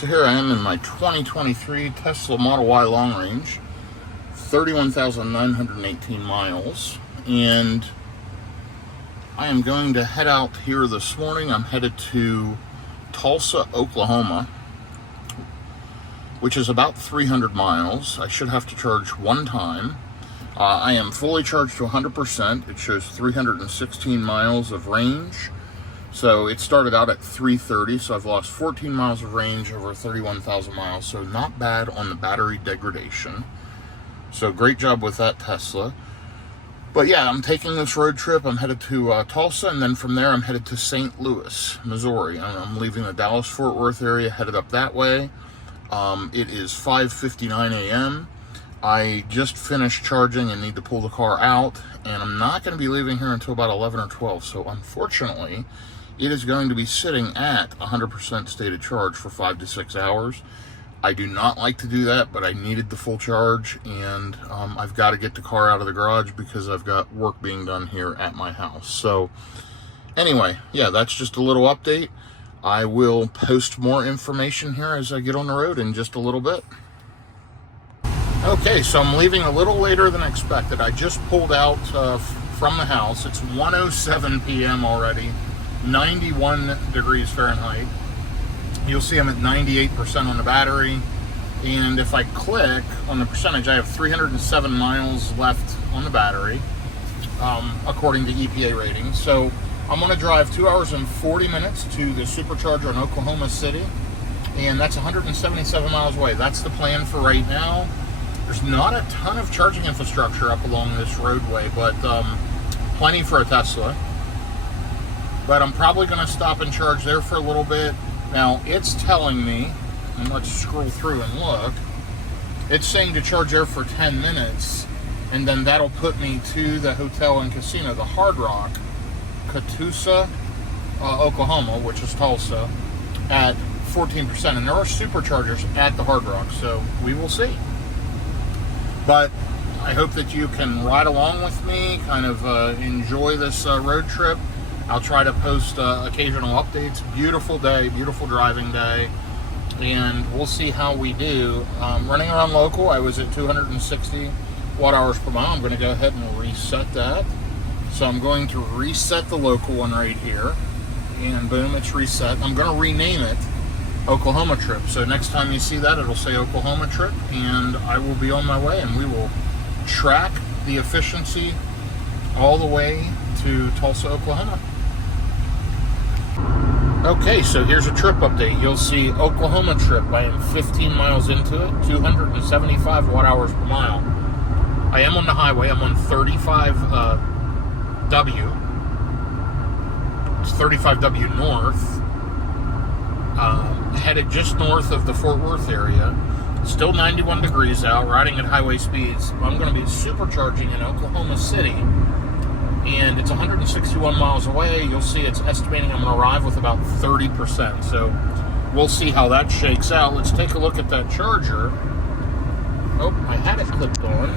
So here I am in my 2023 Tesla Model Y long range, 31,918 miles, and I am going to head out here this morning. I'm headed to Tulsa, Oklahoma, which is about 300 miles. I should have to charge one time. I am fully charged to 100%. It shows 316 miles of range. So it started out at 330, so I've lost 14 miles of range over 31,000 miles. So not bad on the battery degradation. So great job with that, Tesla. But yeah, I'm taking this road trip. I'm headed to Tulsa, and then from there I'm headed to St. Louis, Missouri. I'm leaving the Dallas-Fort Worth area, headed up that way. It is 5:59 a.m. I just finished charging and need to pull the car out, and I'm not going to be leaving here until about 11 or 12. So unfortunately, it is going to be sitting at 100% stated charge for 5 to 6 hours. I do not like to do that, but I needed the full charge, and I've got to get the car out of the garage because I've got work being done here at my house. So anyway, yeah, that's just a little update. I will post more information here as I get on the road in just a little bit. Okay, so I'm leaving a little later than expected. I just pulled out from the house. It's 1:07 p.m. already, 91 degrees Fahrenheit. You'll see I'm at 98% on the battery, and if I click on the percentage, I have 307 miles left on the battery, according to EPA ratings. So I'm going to drive 2 hours and 40 minutes to the Supercharger in Oklahoma City, and that's 177 miles away. That's the plan for right now. There's not a ton of charging infrastructure up along this roadway, but plenty for a Tesla. But I'm probably going to stop and charge there for a little bit. Now, it's telling me, and let's scroll through and look, it's saying to charge there for 10 minutes, and then that'll put me to the hotel and casino, the Hard Rock, Tulsa, Oklahoma, which is Tulsa, at 14%. And there are superchargers at the Hard Rock, so we will see. But I hope that you can ride along with me, kind of enjoy this road trip. I'll try to post occasional updates. Beautiful day, beautiful driving day, and we'll see how we do. Running around local, I was at 260 watt-hours per mile. I'm going to go ahead and reset that. So I'm going to reset the local one right here, and boom, it's reset. I'm going to rename it Oklahoma Trip. So next time you see that, it'll say Oklahoma Trip, and I will be on my way, and we will track the efficiency all the way to Tulsa, Oklahoma. Okay, so here's a trip update. You'll see Oklahoma Trip. I am 15 miles into it, 275 watt-hours per mile. I am on the highway. I'm on 35W. It's 35W north. Headed just north of the Fort Worth area. Still 91 degrees out, riding at highway speeds. I'm going to be supercharging in Oklahoma City, and it's 161 miles away. You'll see it's estimating I'm going to arrive with about 30%. So we'll see how that shakes out. Let's take a look at that charger. Oh, I had it clipped on.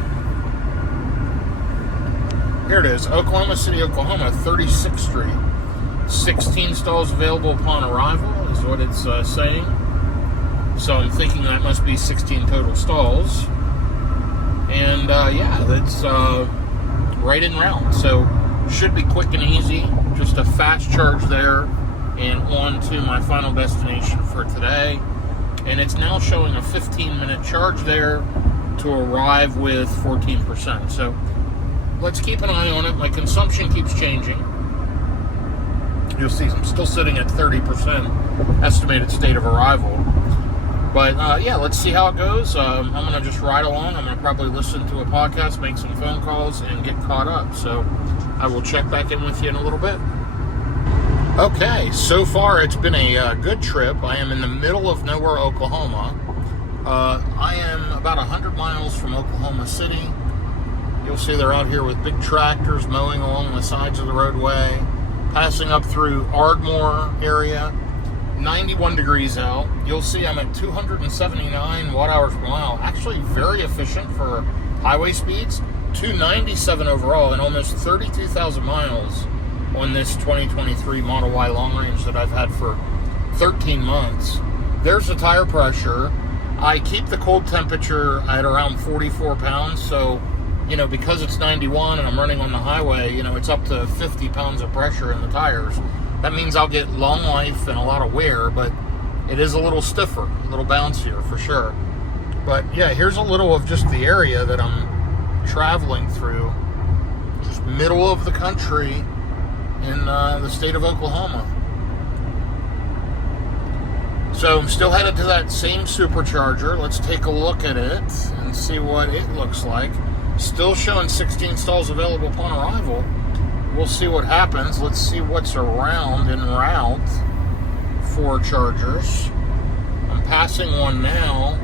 Here it is, Oklahoma City, Oklahoma, 36th Street. 16 stalls available upon arrival is what it's saying. So I'm thinking that must be 16 total stalls. And yeah, that's right en route. So should be quick and easy. Just a fast charge there and on to my final destination for today. And it's now showing a 15-minute charge there to arrive with 14%. So let's keep an eye on it. My consumption keeps changing. You'll see I'm still sitting at 30% estimated state of arrival. But yeah, let's see how it goes. I'm going to just ride along. I'm going to probably listen to a podcast, make some phone calls, and get caught up. So I will check back in with you in a little bit. Okay, so far it's been a good trip. I am in the middle of nowhere, Oklahoma. I am about 100 miles from Oklahoma City. You'll see they're out here with big tractors mowing along the sides of the roadway, passing up through Ardmore area. 91 degrees out. You'll see I'm at 279 watt-hours per mile. Actually very efficient for highway speeds. 297 overall and almost 32,000 miles on this 2023 Model Y long range that I've had for 13 months. there's the tire pressure. I keep the cold temperature at around 44 pounds, so, you know, because it's 91 and I'm running on the highway, you know, it's up to 50 pounds of pressure in the tires. That means I'll get long life and a lot of wear, but it is a little stiffer, a little bouncier for sure. But yeah, here's a little of just the area that I'm traveling through. Just middle of the country in the state of Oklahoma. So I'm still headed to that same Supercharger. Let's take a look at it and see what it looks like. Still showing 16 stalls available upon arrival. We'll see what happens. Let's see what's around en route for chargers. I'm passing one now,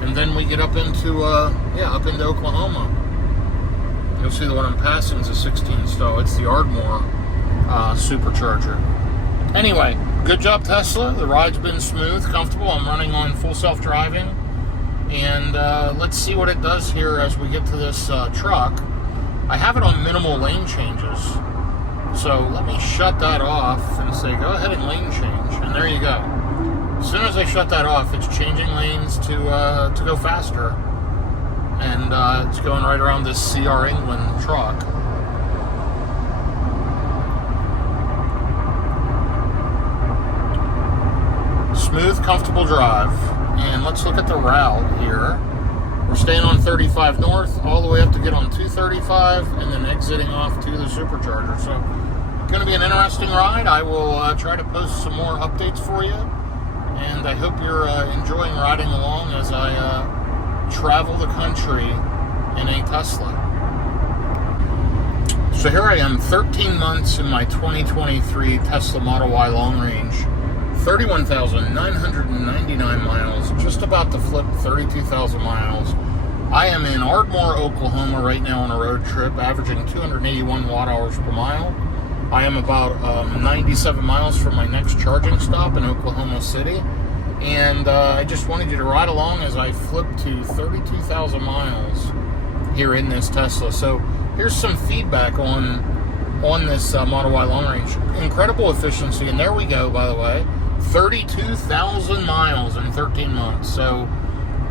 and then we get up into Oklahoma. You'll see the one I'm passing is a 16 stall. It's the Ardmore Supercharger. Anyway, good job, Tesla. The ride's been smooth, comfortable. I'm running on full self-driving. And let's see what it does here as we get to this truck. I have it on minimal lane changes. So let me shut that off and say, go ahead and lane change. And there you go. As soon as I shut that off, it's changing lanes to go faster. And it's going right around this CR England truck. Smooth, comfortable drive. And let's look at the route here. We're staying on 35 north all the way up to get on 235 and then exiting off to the Supercharger. So, going to be an interesting ride. I will try to post some more updates for you. And I hope you're enjoying riding along as I travel the country in a Tesla. So here I am, 13 months in my 2023 Tesla Model Y long range. 31,999 miles, just about to flip 32,000 miles. I am in Ardmore, Oklahoma right now on a road trip, averaging 281 watt hours per mile. I am about 97 miles from my next charging stop in Oklahoma City. And I just wanted you to ride along as I flip to 32,000 miles here in this Tesla. So here's some feedback on this Model Y long range. Incredible efficiency, and there we go, by the way. 32,000 miles in 13 months, so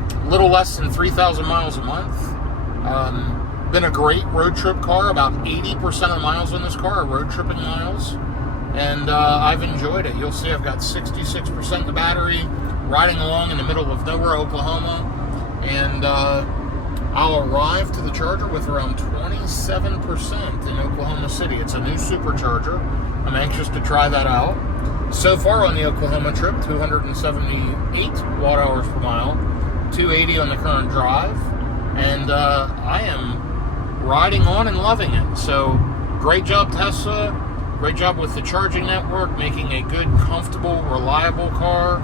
a little less than 3,000 miles a month. Been a great road trip car. About 80% of the miles in this car are road tripping miles, and I've enjoyed it. You'll see I've got 66% of the battery, riding along in the middle of nowhere, Oklahoma, and I'll arrive to the charger with around 27% in Oklahoma City. It's a new Supercharger. I'm anxious to try that out. So far on the Oklahoma trip, 278 watt hours per mile, 280 on the current drive, and I am riding on and loving it. So great job, Tesla. Great job with the charging network, making a good, comfortable, reliable car.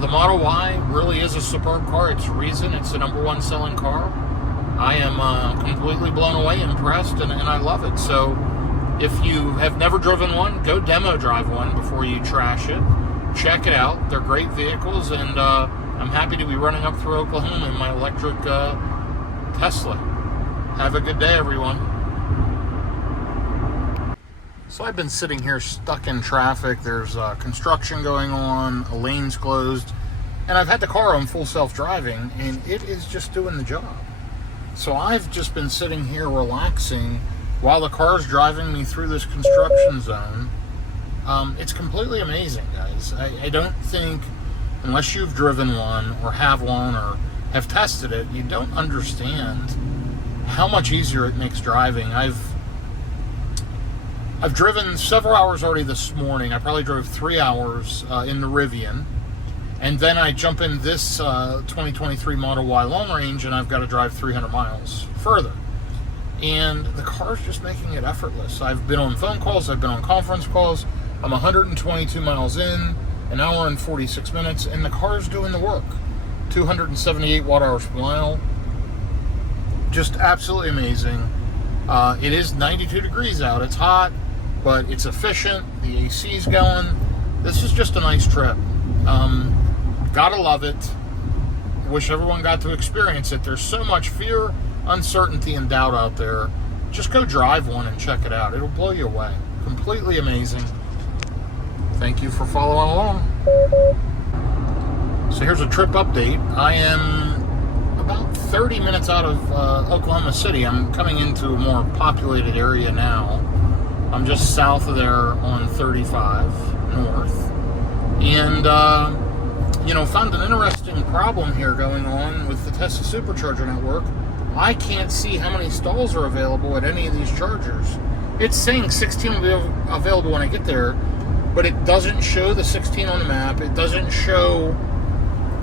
The Model Y really is a superb car. It's the reason it's the #1 selling car. I am completely blown away, impressed, and I love it. So if you have never driven one, go demo drive one before you trash it. Check it out. They're great vehicles, and I'm happy to be running up through Oklahoma in my electric Tesla. Have a good day, everyone. So I've been sitting here stuck in traffic. There's construction going on, a lane's closed, and I've had the car on full self-driving, and it is just doing the job. So I've just been sitting here relaxing while the car's driving me through this construction zone. It's completely amazing, guys. I don't think, unless you've driven one or have one or have tested it, you don't understand how much easier it makes driving. I've driven several hours already this morning. I probably drove 3 hours in the Rivian. And then I jump in this 2023 Model Y long range, and I've got to drive 300 miles further. And the car's just making it effortless. I've been on phone calls, I've been on conference calls. I'm 122 miles in, an hour and 46 minutes, and the car's doing the work. 278 watt hours per mile. Just absolutely amazing. It is 92 degrees out. It's hot, but it's efficient. The AC's going. This is just a nice trip. Gotta love it. Wish everyone got to experience it. There's so much fear, uncertainty, and doubt out there. Just go drive one and check it out. It'll blow you away. Completely amazing. Thank you for following along. So here's a trip update. I am about 30 minutes out of Oklahoma City. I'm coming into a more populated area now. I'm just south of there on 35 north. And, found an interesting problem here going on with the Tesla Supercharger network. I can't see how many stalls are available at any of these chargers. It's saying 16 will be available when I get there, but it doesn't show the 16 on the map. It doesn't show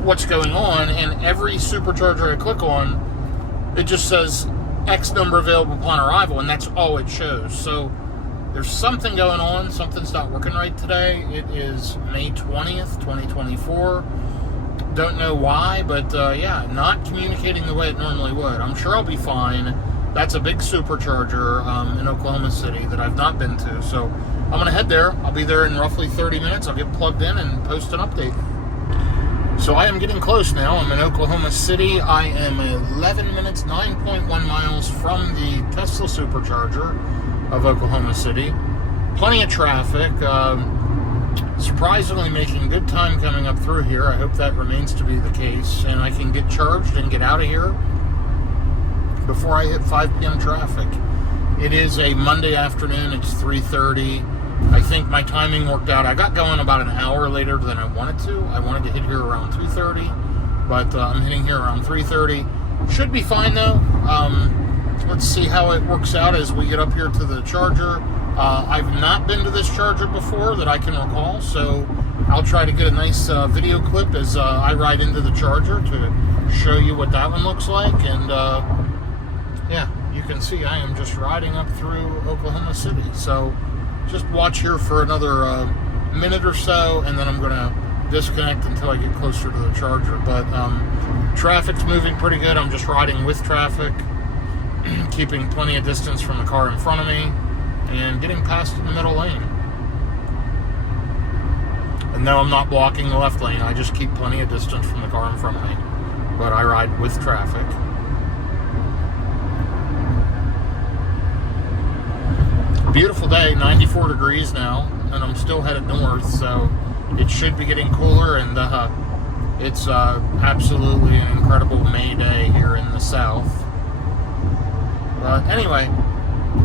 what's going on, and every supercharger I click on, it just says X number available upon arrival, and that's all it shows. So there's something going on. Something's not working right today. It is May 20th, 2024. Don't know why, but not communicating the way it normally would. I'm sure I'll be fine. That's a big supercharger in Oklahoma City that I've not been to. So I'm going to head there. I'll be there in roughly 30 minutes. I'll get plugged in and post an update. So I am getting close now. I'm in Oklahoma City. I am 11 minutes, 9.1 miles from the Tesla Supercharger of Oklahoma City. Plenty of traffic. Surprisingly making good time coming up through here. I hope that remains to be the case, and I can get charged and get out of here before I hit 5 p.m. traffic. It is a Monday afternoon. It's 3:30. I think my timing worked out. I got going about an hour later than I wanted to. I wanted to hit here around 2:30, but I'm hitting here around 3:30. Should be fine though. Let's see how it works out as we get up here to the charger. I've not been to this charger before that I can recall, so I'll try to get a nice video clip as I ride into the charger to show you what that one looks like. And you can see I am just riding up through Oklahoma City. So just watch here for another minute or so, and then I'm going to disconnect until I get closer to the charger. But traffic's moving pretty good. I'm just riding with traffic, keeping plenty of distance from the car in front of me, and getting past in the middle lane. And no, I'm not blocking the left lane. I just keep plenty of distance from the car in front of me. But I ride with traffic. Beautiful day, 94 degrees now, and I'm still headed north, so it should be getting cooler, and it's absolutely an incredible May day here in the south. But anyway,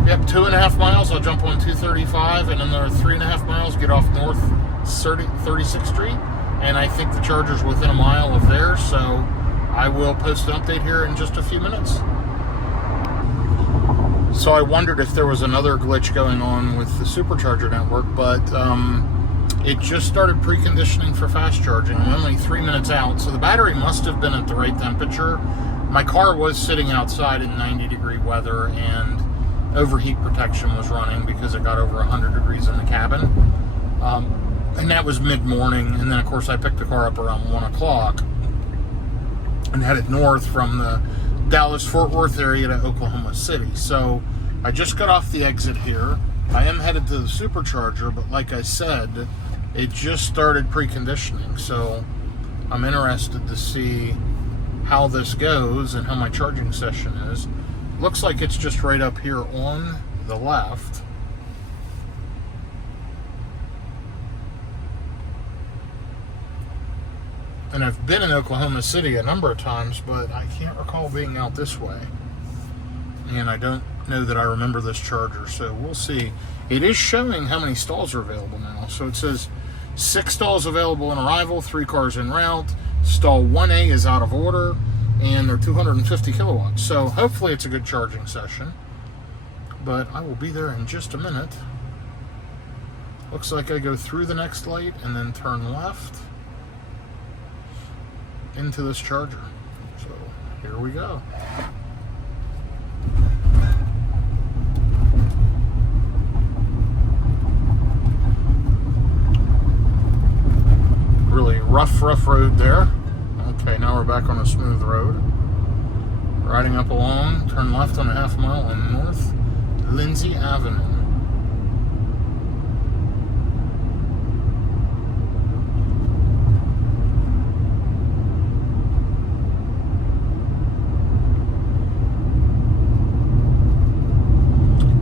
yep, 2.5 miles, I'll jump on 235, and another 3.5 miles, get off North 36th Street, and I think the charger's within a mile of there, so I will post an update here in just a few minutes. So I wondered if there was another glitch going on with the Supercharger network, but it just started preconditioning for fast charging. I'm only 3 minutes out, so the battery must have been at the right temperature. My car was sitting outside in 90-degree weather, and overheat protection was running because it got over 100 degrees in the cabin. And that was mid-morning, and then of course I picked the car up around 1 o'clock and headed north from the Dallas-Fort Worth area to Oklahoma City. So I just got off the exit here. I am headed to the Supercharger, but like I said, it just started preconditioning. So I'm interested to see how this goes and how my charging session is. Looks like it's just right up here on the left. And I've been in Oklahoma City a number of times, but I can't recall being out this way. And I don't know that I remember this charger, so we'll see. It is showing how many stalls are available now. So it says 6 stalls available on arrival, 3 cars en route. Stall 1A is out of order, and they're 250 kilowatts. So hopefully it's a good charging session. But I will be there in just a minute. Looks like I go through the next light and then turn left into this charger. So here we go. Really rough road there. Okay, now we're back on a smooth road. Riding up along, turn left on a half mile on North Lindsay Avenue.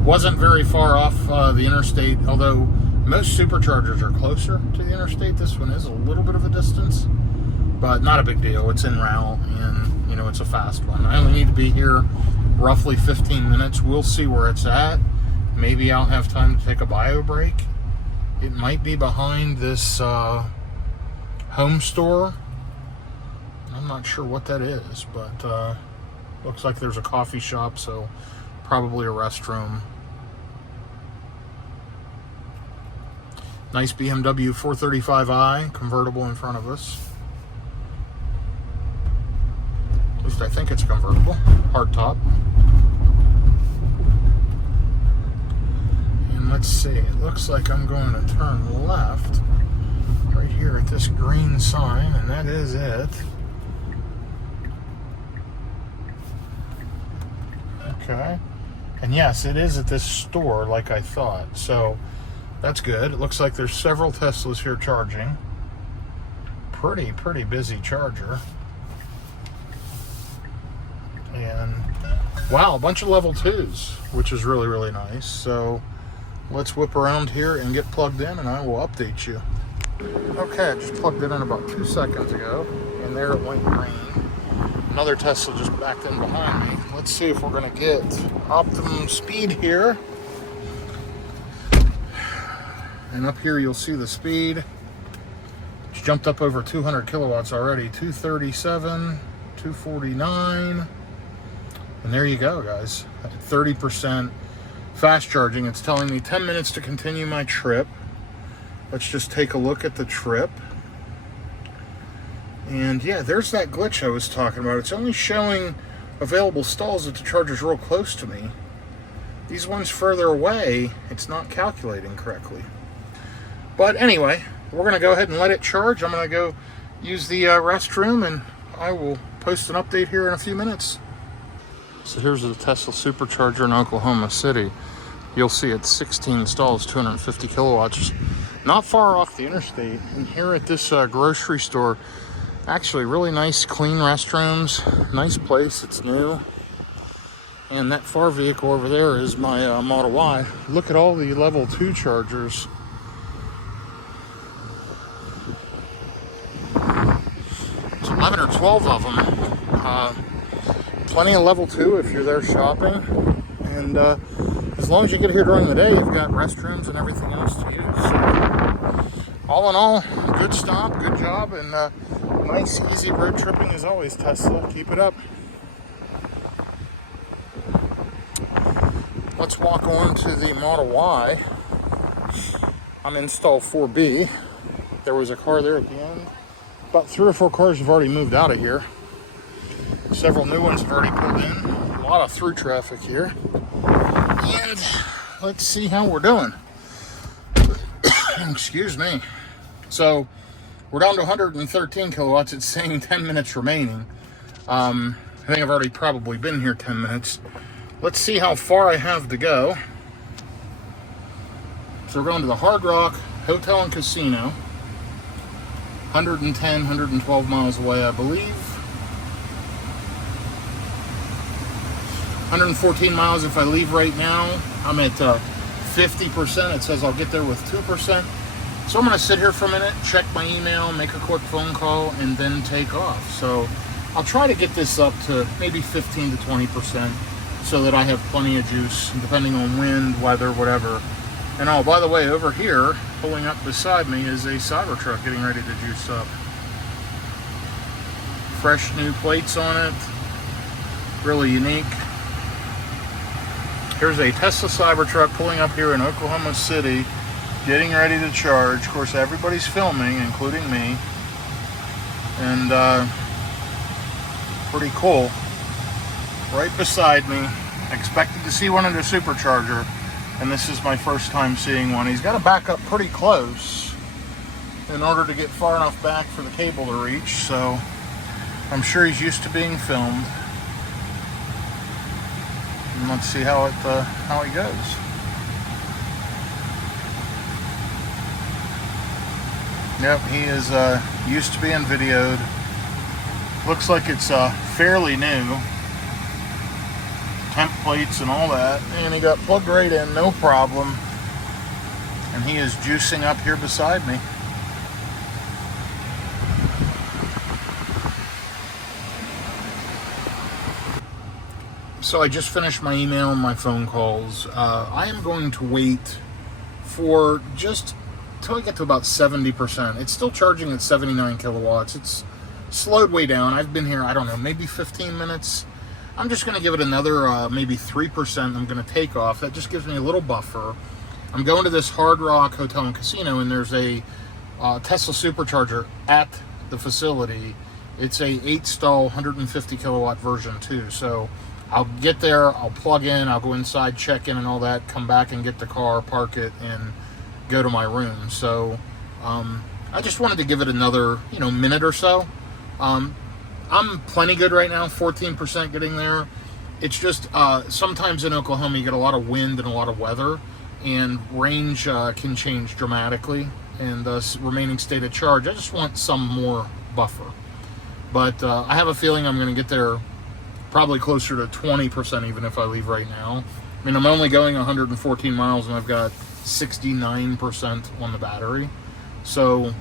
Wasn't very far off the interstate, although most superchargers are closer to the interstate. This one is a little bit of a distance, but not a big deal. It's en route, and you know, it's a fast one. I only need to be here roughly 15 minutes. We'll see where it's at. Maybe I'll have time to take a bio break. It might be behind this home store. I'm not sure what that is, but looks like there's a coffee shop, so probably a restroom. Nice BMW 435i convertible in front of us. At least I think it's convertible. Hardtop. And let's see, it looks like I'm going to turn left right here at this green sign, and that is it. Okay. And yes, it is at this store like I thought. So that's good. It looks like there's several Teslas here charging. Pretty busy charger. And wow, a bunch of level 2s, which is really nice. So let's whip around here and get plugged in, and I will update you. Okay, I just plugged it in about 2 seconds ago, and there it went green. Another Tesla just backed in behind me. Let's see if we're going to get optimum speed here. And up here you'll see the speed. It's jumped up over 200 kilowatts already. 237, 249. And there you go, guys. At 30% fast charging. It's telling me 10 minutes to continue my trip. Let's just take a look at the trip. And yeah, there's that glitch I was talking about. It's only showing available stalls if the charger's real close to me. These ones further away, it's not calculating correctly. But anyway, we're going to go ahead and let it charge. I'm going to go use the restroom, and I will post an update here in a few minutes. So here's the Tesla Supercharger in Oklahoma City. You'll see it's 16 stalls, 250 kilowatts. Not far off the interstate. And here at this grocery store, actually really nice, clean restrooms. Nice place. It's new. And that far vehicle over there is my Model Y. Look at all the level 2 chargers. It's 11 or 12 of them. Plenty of level 2 if you're there shopping. And as long as you get here during the day, you've got restrooms and everything else to use. So, all in all, good stop, good job, and nice, easy road tripping as always, Tesla. Keep it up. Let's walk on to the Model Y. I'm in stall 4B. There was a car there at the end. About 3 or 4 cars have already moved out of here. Several new ones have already pulled in. A lot of through traffic here. And let's see how we're doing. Excuse me. So we're down to 113 kilowatts. It's saying 10 minutes remaining. I think I've already probably been here 10 minutes. Let's see how far I have to go. So we're going to the Hard Rock Hotel and Casino. 110, 112 miles away, I believe. 114 miles if I leave right now. I'm at 50%. It says I'll get there with 2%. So I'm going to sit here for a minute, check my email, make a quick phone call, and then take off. So I'll try to get this up to maybe 15 to 20% so that I have plenty of juice, depending on wind, weather, whatever. And oh, by the way, over here, pulling up beside me is a Cybertruck getting ready to juice up. Fresh new plates on it. Really unique. Here's a Tesla Cybertruck pulling up here in Oklahoma City, getting ready to charge. Of course, everybody's filming, including me. And pretty cool. Right beside me. Expected to see one in the Supercharger, and this is my first time seeing one. He's got to back up pretty close in order to get far enough back for the cable to reach, so I'm sure he's used to being filmed. And let's see how he goes. Yep, he is used to being videoed. Looks like it's fairly new. Temp plates and all that. And he got plugged right in, no problem. And he is juicing up here beside me. So I just finished my email and my phone calls. I am going to wait for just till I get to about 70%. It's still charging at 79 kilowatts. It's slowed way down. I've been here, I don't know, maybe 15 minutes. I'm just going to give it another maybe 3%. I'm going to take off. That just gives me a little buffer. I'm going to this Hard Rock Hotel and Casino, and there's a Tesla Supercharger at the facility. It's a 8-stall, 150 kilowatt version too. So I'll get there, I'll plug in, I'll go inside, check in and all that, come back and get the car, park it, and go to my room. So I just wanted to give it another, minute or so. I'm plenty good right now, 14% getting there. It's just sometimes in Oklahoma you get a lot of wind and a lot of weather, and range can change dramatically, and the remaining state of charge, I just want some more buffer. But I have a feeling I'm going to get there probably closer to 20% even if I leave right now. I mean, I'm only going 114 miles and I've got 69% on the battery. So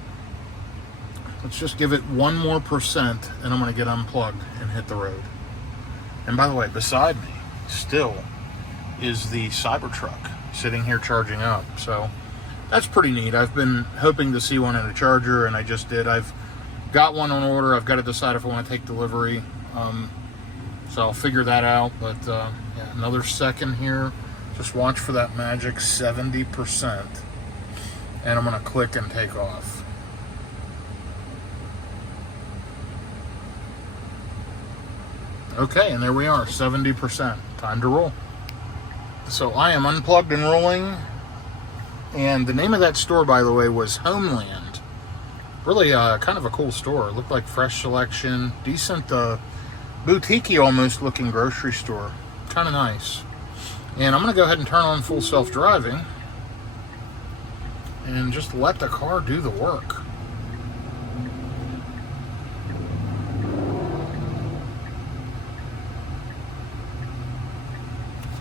let's just give it 1 more percent and I'm going to get unplugged and hit the road. And by the way, beside me still is the Cybertruck sitting here charging up. So that's pretty neat. I've been hoping to see one at a charger, and I just did. I've got one on order. I've got to decide if I want to take delivery. So I'll figure that out. But yeah, another second here. Just watch for that magic 70%. And I'm going to click and take off. Okay, and there we are, 70%. Time to roll. So I am unplugged and rolling. And the name of that store, by the way, was Homeland. Really kind of a cool store. It looked like fresh selection. Decent boutique-y almost looking grocery store. Kind of nice. And I'm going to go ahead and turn on full self-driving. And just let the car do the work.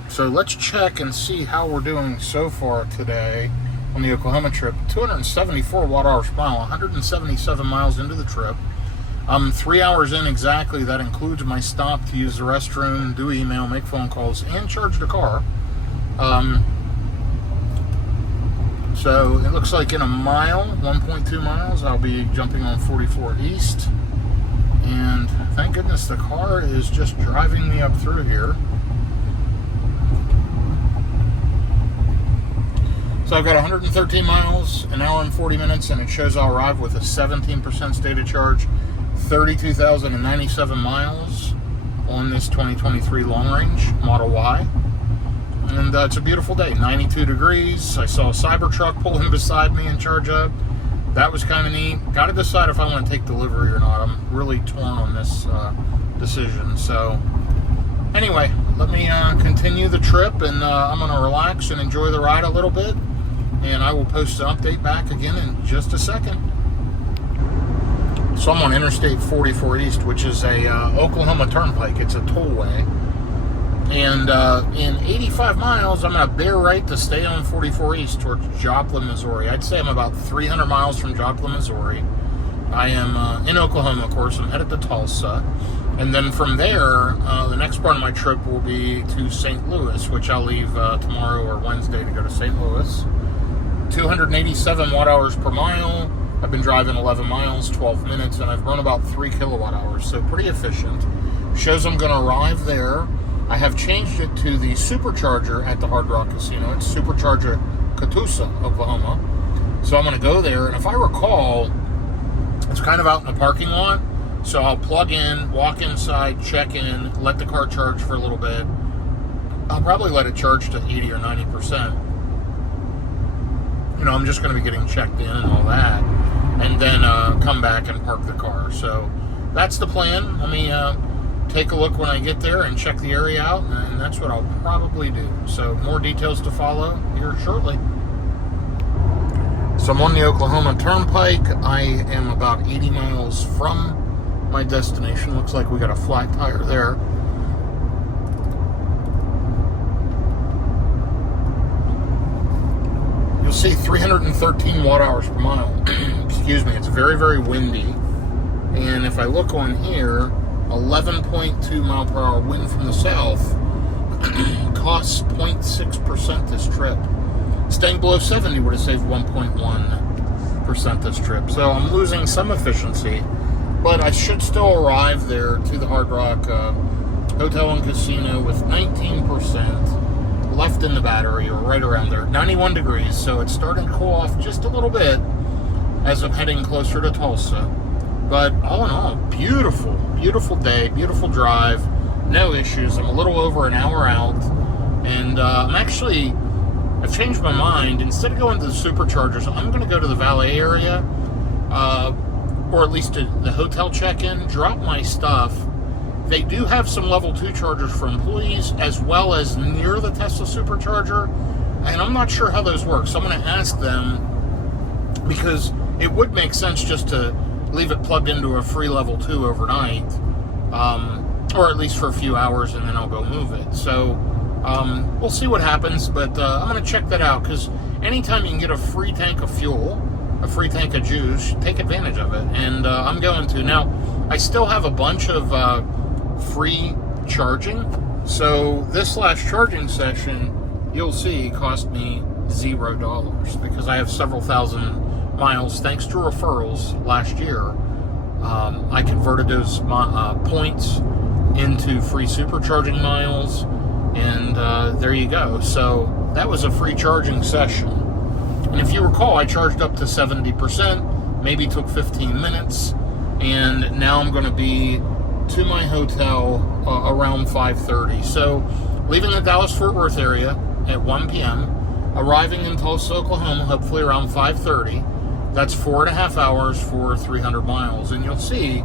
So let's check and see how we're doing so far today on the Oklahoma trip. 274 watt-hours per mile, 177 miles into the trip. I'm 3 hours in exactly. That includes my stop to use the restroom, do email, make phone calls, and charge the car. So it looks like in a mile, 1.2 miles, I'll be jumping on 44 East. And thank goodness the car is just driving me up through here. So I've got 113 miles, an hour and 40 minutes, and it shows I'll arrive with a 17% state of charge, 32,097 miles on this 2023 long range Model Y. And it's a beautiful day, 92 degrees. I saw a Cybertruck pull in beside me and charge up. That was kind of neat. Got to decide if I want to take delivery or not. I'm really torn on this decision. So anyway, let me continue the trip, and I'm going to relax and enjoy the ride a little bit. And I will post an update back again in just a second. So I'm on Interstate 44 East, which is a Oklahoma turnpike. It's a tollway. And in 85 miles, I'm going to bear right to stay on 44 East towards Joplin, Missouri. I'd say I'm about 300 miles from Joplin, Missouri. I am in Oklahoma, of course. I'm headed to Tulsa. And then from there, the next part of my trip will be to St. Louis, which I'll leave tomorrow or Wednesday to go to St. Louis. 287 watt-hours per mile. I've been driving 11 miles, 12 minutes, and I've run about 3 kilowatt hours, so pretty efficient. Shows I'm going to arrive there. I have changed it to the Supercharger at the Hard Rock Casino. It's Supercharger Tulsa, Oklahoma. So I'm going to go there, and if I recall, it's kind of out in the parking lot. So I'll plug in, walk inside, check in, let the car charge for a little bit. I'll probably let it charge to 80 or 90%. I'm just going to be getting checked in and all that. And then come back and park the car. So that's the plan. Let me take a look when I get there and check the area out. And that's what I'll probably do. So more details to follow here shortly. So I'm on the Oklahoma Turnpike. I am about 80 miles from my destination. Looks like we got a flat tire there. You'll see 313 watt-hours per mile. Excuse me, it's very, very windy. And if I look on here, 11.2 mile per hour wind from the south. Costs 0.6% this trip. Staying below 70 would have saved 1.1% this trip. So I'm losing some efficiency, but I should still arrive there to the Hard Rock Hotel and Casino with 19% left in the battery, or right around there. 91 degrees, so it's starting to cool off just a little bit as I'm heading closer to Tulsa. But all in all, beautiful, beautiful day, beautiful drive, no issues. I'm a little over an hour out, and I've changed my mind. Instead of going to the Superchargers, I'm going to go to the valet area, or at least to the hotel check-in, drop my stuff. They do have some level 2 chargers for employees, as well as near the Tesla Supercharger, and I'm not sure how those work, so I'm going to ask them, because it would make sense just to leave it plugged into a free level 2 overnight, or at least for a few hours, and then I'll go move it. So we'll see what happens, but I'm going to check that out, because anytime you can get a free tank of fuel, a free tank of juice, take advantage of it, and I'm going to. Now, I still have a bunch of free charging, so this last charging session, you'll see, cost me $0, because I have several thousand miles thanks to referrals last year. I converted those points into free supercharging miles, and there you go. So that was a free charging session, and if you recall, I charged up to 70%, maybe took 15 minutes, and now I'm going to be to my hotel around 5:30. So leaving the Dallas-Fort Worth area at 1 p.m., arriving in Tulsa, Oklahoma, hopefully around 5:30. That's 4.5 hours for 300 miles. And you'll see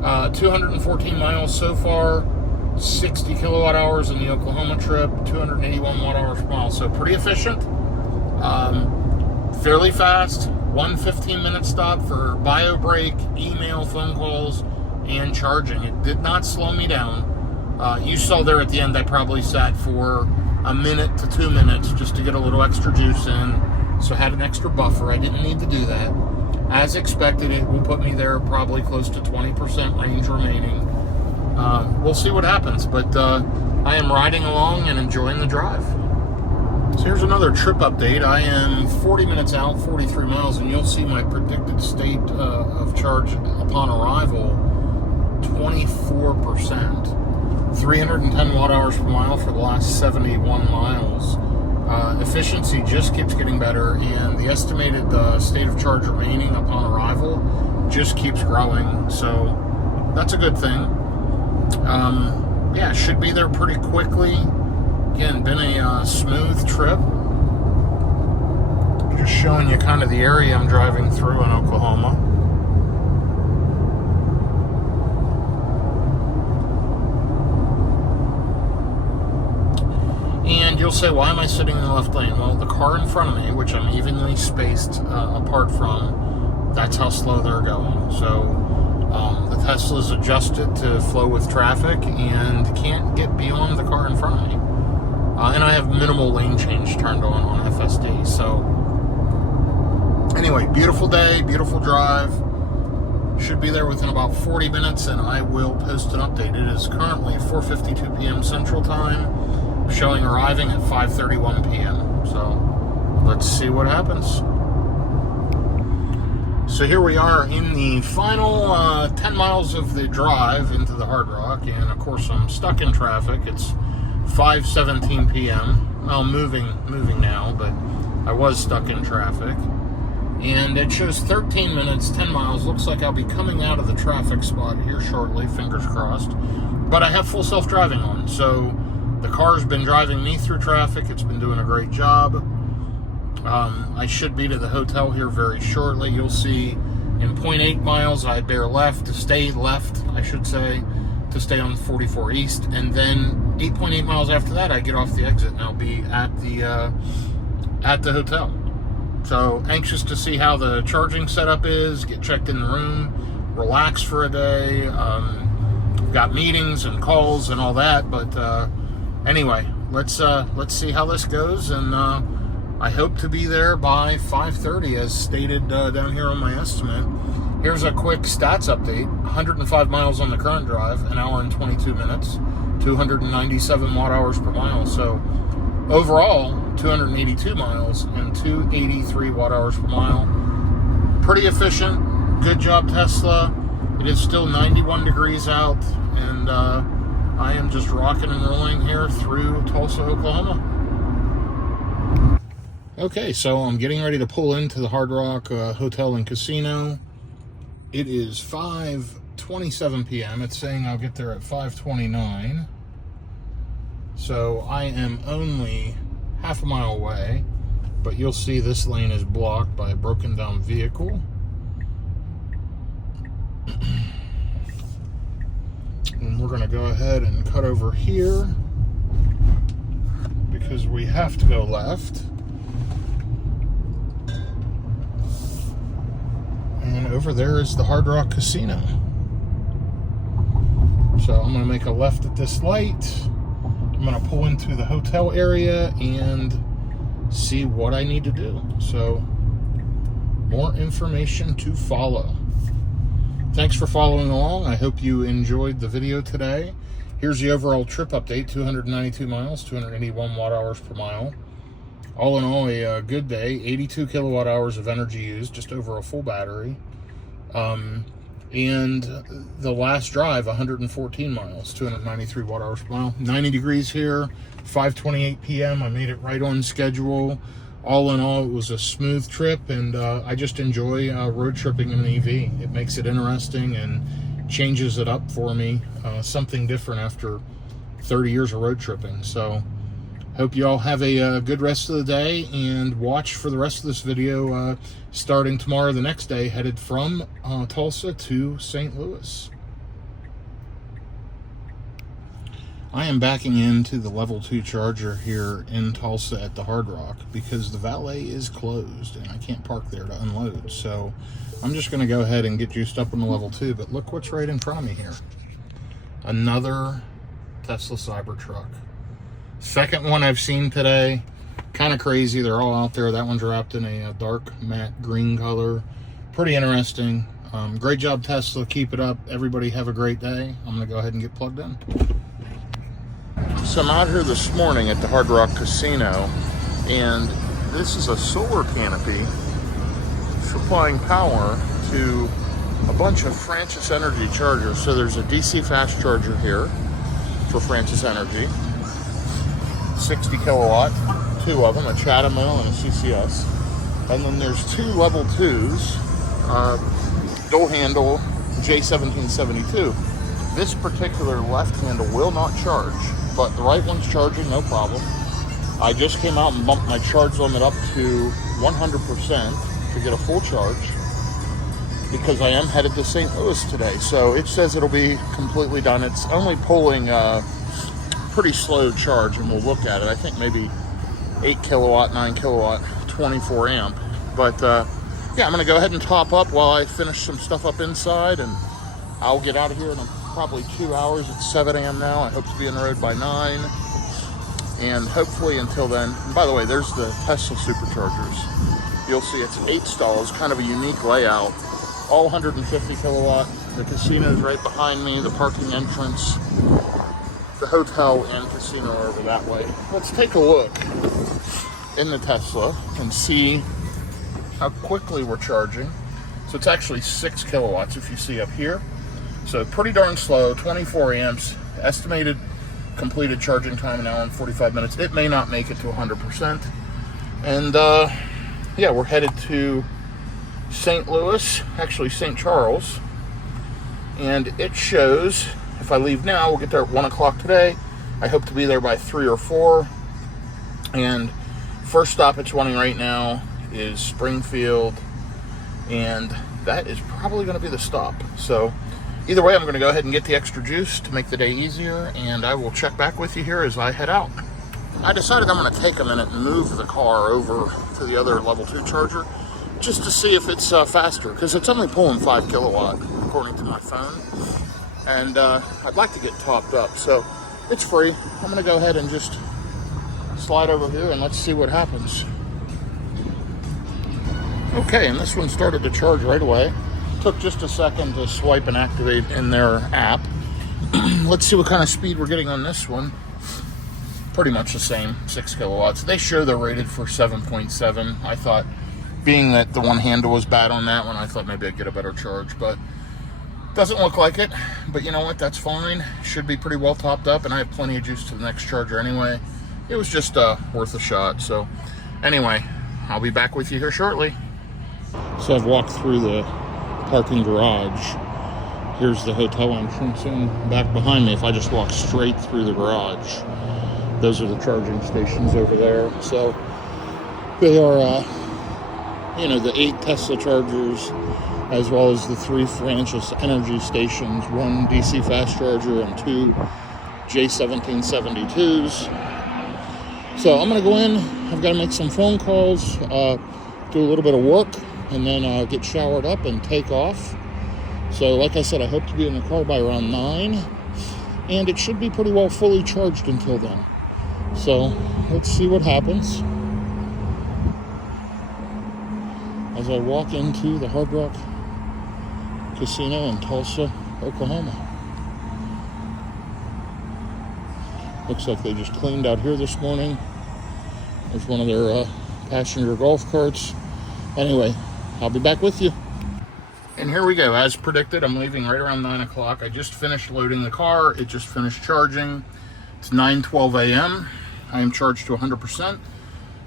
214 miles so far, 60 kilowatt hours in the Oklahoma trip, 281 watt hours per mile. So pretty efficient, fairly fast. 1 15-minute stop for bio break, email, phone calls, and charging. It did not slow me down. You saw there at the end, I probably sat for a minute to 2 minutes just to get a little extra juice in. So I had an extra buffer. I didn't need to do that. As expected, it will put me there probably close to 20% range remaining. We'll see what happens, but I am riding along and enjoying the drive. So here's another trip update. I am 40 minutes out, 43 miles, and you'll see my predicted state of charge upon arrival, 24%. 310 watt hours per mile for the last 71 miles. Efficiency just keeps getting better, and the estimated state of charge remaining upon arrival just keeps growing, so that's a good thing. Yeah, should be there pretty quickly. Again, been a smooth trip. Just showing you kind of the area I'm driving through in Oklahoma. And you'll say, why am I sitting in the left lane? Well, the car in front of me, which I'm evenly spaced apart from, that's how slow they're going. So the Tesla's adjusted to flow with traffic and can't get beyond the car in front of me. And I have minimal lane change turned on FSD. So anyway, beautiful day, beautiful drive. Should be there within about 40 minutes, and I will post an update. It is currently 4:52 p.m. Central Time, showing arriving at 5:31 p.m. So let's see what happens. So here we are in the final 10 miles of the drive into the Hard Rock, and of course I'm stuck in traffic. It's 5:17 p.m. Well, moving now, but I was stuck in traffic. And it shows 13 minutes, 10 miles. Looks like I'll be coming out of the traffic spot here shortly, fingers crossed. But I have full self-driving on, so the car's been driving me through traffic. It's been doing a great job. I should be to the hotel here very shortly. You'll see in 0.8 miles, I bear left, to stay left, I should say, to stay on 44 East. And then 8.8 miles after that, I get off the exit and I'll be at the hotel. So anxious to see how the charging setup is, get checked in the room, relax for a day. Got meetings and calls and all that, but anyway, let's see how this goes, and I hope to be there by 5:30 as stated down here on my estimate. Here's a quick stats update. 105 miles on the current drive, an hour and 22 minutes. 297 watt hours per mile. So overall, 282 miles and 283 watt hours per mile. Pretty efficient. Good job, Tesla. It is still 91 degrees out, and I am just rocking and rolling here through Tulsa, Oklahoma. Okay, so I'm getting ready to pull into the Hard Rock Hotel and Casino. It is 5:27 p.m. It's saying I'll get there at 5:29. So I am only half a mile away, but you'll see this lane is blocked by a broken down vehicle. And we're going to go ahead and cut over here because we have to go left. And over there is the Hard Rock Casino. So I'm going to make a left at this light. I'm going to pull into the hotel area and see what I need to do. So more information to follow. Thanks for following along. I hope you enjoyed the video today. Here's the overall trip update: 292 miles, 281 watt hours per mile. All in all, a good day. 82 kilowatt hours of energy used, just over a full battery. And the last drive, 114 miles, 293 watt hours per mile. 90 degrees here, 5:28 p.m. I made it right on schedule. All in all, it was a smooth trip, and I just enjoy road tripping in an EV. It makes it interesting and changes it up for me. Something different after 30 years of road tripping. So hope you all have a good rest of the day, and watch for the rest of this video starting tomorrow, the next day, headed from Tulsa to St. Louis. I am backing into the level 2 charger here in Tulsa at the Hard Rock because the valet is closed and I can't park there to unload. So I'm just going to go ahead and get juiced up on the level 2. But look what's right in front of me here. Another Tesla Cybertruck. Second one I've seen today. Kind of crazy. They're all out there. That one's wrapped in a dark matte green color. Pretty interesting. Great job, Tesla. Keep it up. Everybody have a great day. I'm going to go ahead and get plugged in. So I'm out here this morning at the Hard Rock Casino, and this is a solar canopy supplying power to a bunch of Francis Energy chargers. So there's a DC fast charger here for Francis Energy, 60 kilowatt, 2 of them, a Chatham Mill and a CCS. And then there's 2 level 2s, dual handle J1772. This particular left handle will not charge, but the right one's charging, no problem. I just came out and bumped my charge limit up to 100% to get a full charge because I am headed to St. Louis today. So it says it'll be completely done. It's only pulling a pretty slow charge, and we'll look at it. I think maybe 8 kilowatt, 9 kilowatt, 24 amp. But yeah, I'm gonna go ahead and top up while I finish some stuff up inside, and I'll get out of here in probably 2 hours. It's 7 a.m. now. I hope to be on the road by 9. And hopefully until then, and by the way, there's the Tesla Superchargers. You'll see it's 8 stalls, kind of a unique layout. All 150 kilowatt. The casino's right behind me, the parking entrance. The hotel and casino are over that way. Let's take a look in the Tesla and see how quickly we're charging. So it's actually 6 kilowatts if you see up here. So pretty darn slow, 24 amps, estimated completed charging time an hour and 45 minutes. It may not make it to 100%. And yeah, we're headed to St. Louis, actually St. Charles. And it shows, if I leave now, we'll get there at 1 o'clock today. I hope to be there by 3 or 4. And first stop it's running right now is Springfield. And that is probably going to be the stop. So either way, I'm going to go ahead and get the extra juice to make the day easier, and I will check back with you here as I head out. I decided I'm going to take a minute and move the car over to the other level 2 charger just to see if it's faster, because it's only pulling 5 kilowatt according to my phone, and I'd like to get topped up, so it's free. I'm going to go ahead and just slide over here and let's see what happens. Okay, and this one started to charge right away. Took just a second to swipe and activate in their app. Let's see what kind of speed we're getting on this one. Pretty much the same, 6 kilowatts. They show they're rated for 7.7. I thought, being that the one handle was bad on that one, I thought maybe I'd get a better charge, but doesn't look like it. But you know what, that's fine. Should be pretty well topped up, and I have plenty of juice to the next charger anyway. It was just worth a shot. So anyway, I'll be back with you here shortly. So I've walked through the parking garage. Here's the hotel entrance, and back behind me, if I just walk straight through the garage, those are the charging stations over there. So they are, you know, the 8 Tesla chargers, as well as the 3 Francis Energy stations, 1 DC fast charger and 2 J1772s. So I'm going to go in. I've got to make some phone calls, do a little bit of work, and then get showered up and take off. So like I said, I hope to be in the car by around 9, and it should be pretty well fully charged until then. So let's see what happens as I walk into the Hard Rock Casino in Tulsa, Oklahoma. Looks like they just cleaned out here this morning. There's one of their passenger golf carts. Anyway, I'll be back with you. And here we go. As predicted, I'm leaving right around 9 o'clock. I just finished loading the car. It just finished charging. It's 9:12 a.m. I am charged to 100%.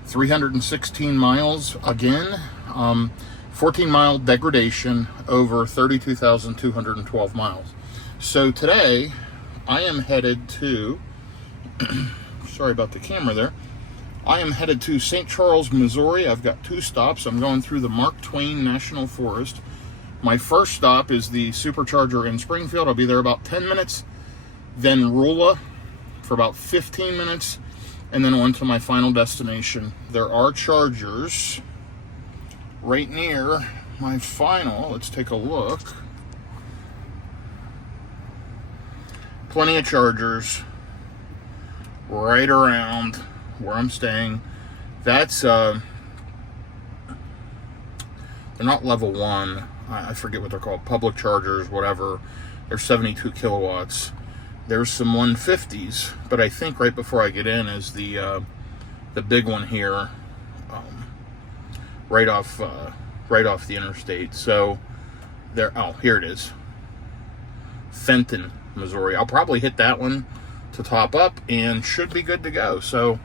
316 miles again. 14-mile degradation over 32,212 miles. So today, I am headed to, sorry about the camera there. I am headed to St. Charles, Missouri. I've got 2 stops. I'm going through the Mark Twain National Forest. My first stop is the Supercharger in Springfield. I'll be there about 10 minutes. Then Rolla for about 15 minutes. And then on to my final destination. There are chargers right near my final. Let's take a look. Plenty of chargers right around where I'm staying. That's they're not level 1. I forget what they're called. Public chargers, whatever. They're 72 kilowatts. There's some 150s, but I think right before I get in is the big one here, right off the interstate. So there. Oh, here it is. Fenton, Missouri. I'll probably hit that one to top up and should be good to go. So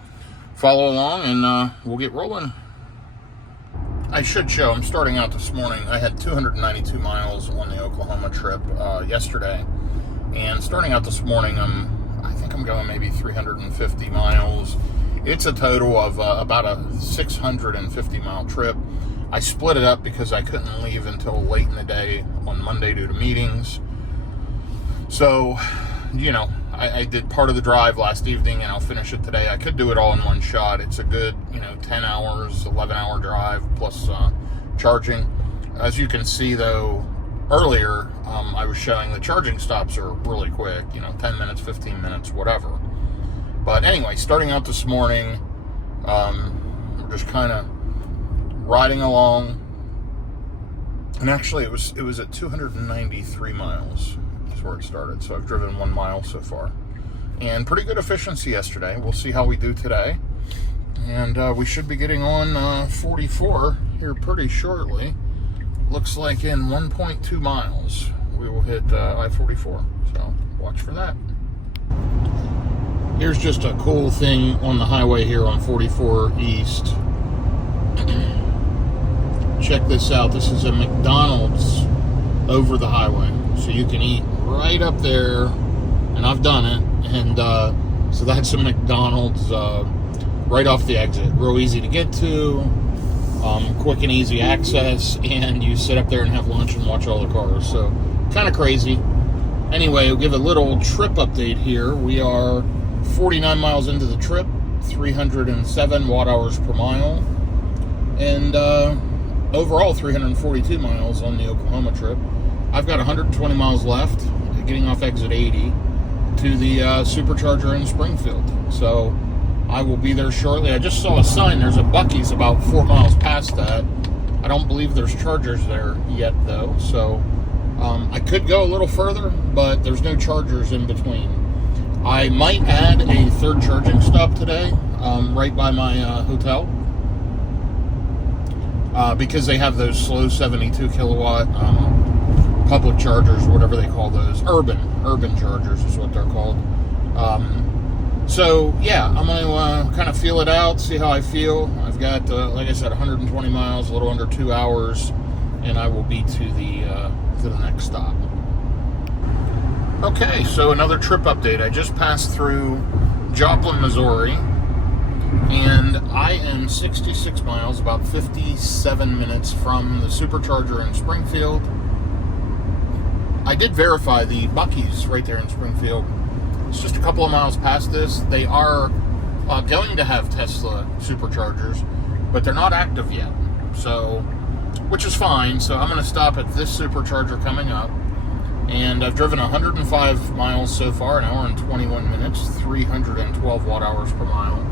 follow along and we'll get rolling. I should show, I'm starting out this morning. I had 292 miles on the Oklahoma trip yesterday. And starting out this morning, I think I'm going maybe 350 miles. It's a total of about a 650-mile trip. I split it up because I couldn't leave until late in the day on Monday due to meetings. So, you know, I did part of the drive last evening, and I'll finish it today. I could do it all in one shot. It's a good, 10 hours, 11-hour drive, plus charging. As you can see, though, earlier, I was showing the charging stops are really quick, 10 minutes, 15 minutes, whatever. But anyway, starting out this morning, we're just kind of riding along. And actually, it was at 293 miles. Where it started, so I've driven 1 mile so far, and pretty good efficiency yesterday. We'll see how we do today, and we should be getting on 44 here pretty shortly. Looks like in 1.2 miles we will hit I-44, so watch for that. Here's just a cool thing on the highway here on 44 East. Check this out. This is a McDonald's over the highway, so you can eat right up there, and I've done it, and so that's a McDonald's right off the exit. Real easy to get to, quick and easy access, and you sit up there and have lunch and watch all the cars. So kind of crazy. Anyway, we'll give a little trip update here. We are 49 miles into the trip, 307 watt hours per mile, and overall 342 miles on the Oklahoma trip. I've got 120 miles left, getting off exit 80 to the Supercharger in Springfield. So I will be there shortly. I just saw a sign. There's a Buc-ee's about 4 miles past that. I don't believe there's chargers there yet, though. So I could go a little further, but there's no chargers in between. I might add a third charging stop today, right by my hotel, because they have those slow 72 kilowatt public chargers, whatever they call those, urban chargers is what they're called. So yeah, I'm going to kind of feel it out, see how I feel. I've got, like I said, 120 miles, a little under 2 hours, and I will be to the next stop. Okay, so another trip update. I just passed through Joplin, Missouri, and I am 66 miles, about 57 minutes from the Supercharger in Springfield. I did verify the Buc-ee's right there in Springfield. It's just a couple of miles past this. They are going to have Tesla Superchargers, but they're not active yet, so, which is fine. So I'm going to stop at this Supercharger coming up. And I've driven 105 miles so far, an hour and 21 minutes, 312 watt hours per mile.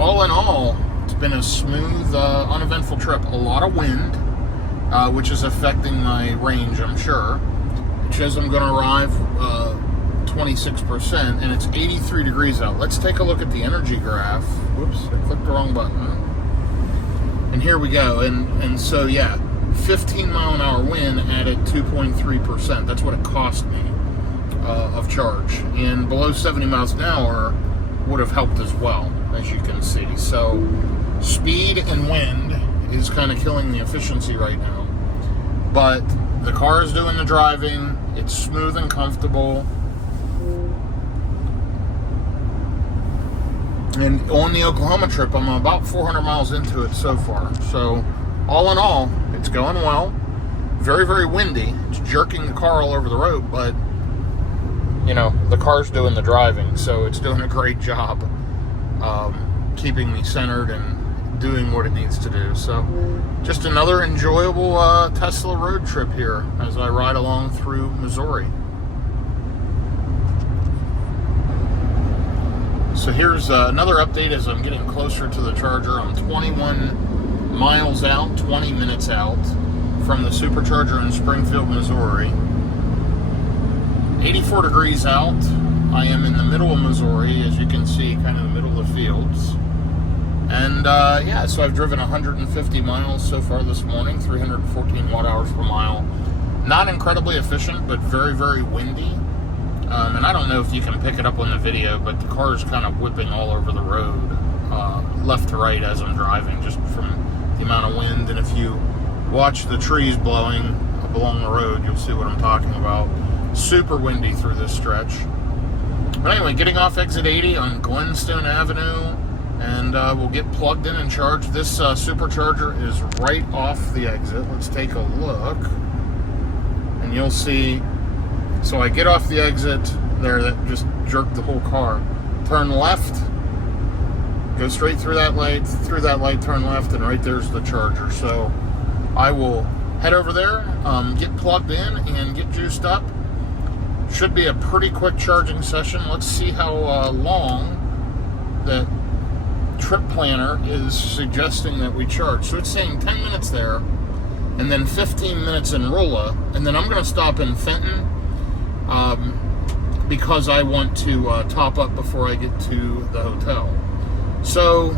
All in all, it's been a smooth, uneventful trip. A lot of wind, which is affecting my range, I'm sure. It shows I'm going to arrive 26%, and it's 83 degrees out. Let's take a look at the energy graph. Whoops, I clicked the wrong button. And here we go. And so, yeah. 15 mile an hour wind added 2.3%. That's what it cost me of charge. And below 70 miles an hour would have helped as well, as you can see. So speed and wind is kind of killing the efficiency right now. But the car is doing the driving. It's smooth and comfortable. And on the Oklahoma trip, I'm about 400 miles into it so far. So all in all, it's going well. Very, very windy. It's jerking the car all over the road, but, you know, the car's doing the driving, so it's doing a great job keeping me centered and doing what it needs to do. So just another enjoyable Tesla road trip here as I ride along through Missouri. So here's another update as I'm getting closer to the charger. I'm 21 miles out, 20 minutes out from the Supercharger in Springfield, Missouri. 84 degrees out. I am in the middle of Missouri, as you can see, kind of the middle of the fields. And yeah, so I've driven 150 miles so far this morning, 314 watt hours per mile. Not incredibly efficient, but very, very windy. And I don't know if you can pick it up on the video, but the car is kind of whipping all over the road, left to right as I'm driving, just from the amount of wind. And if you watch the trees blowing along the road, you'll see what I'm talking about. Super windy through this stretch. But anyway, getting off exit 80 on Glenstone Avenue, and we'll get plugged in and charged. This Supercharger is right off the exit. Let's take a look, and you'll see. So I get off the exit there, that just jerked the whole car. Turn left, go straight through that light, turn left, and right there's the charger. So I will head over there, get plugged in, and get juiced up. Should be a pretty quick charging session. Let's see how long that trip planner is suggesting that we charge. So it's saying 10 minutes there, and then 15 minutes in Rolla, and then I'm going to stop in Fenton, because I want to top up before I get to the hotel. So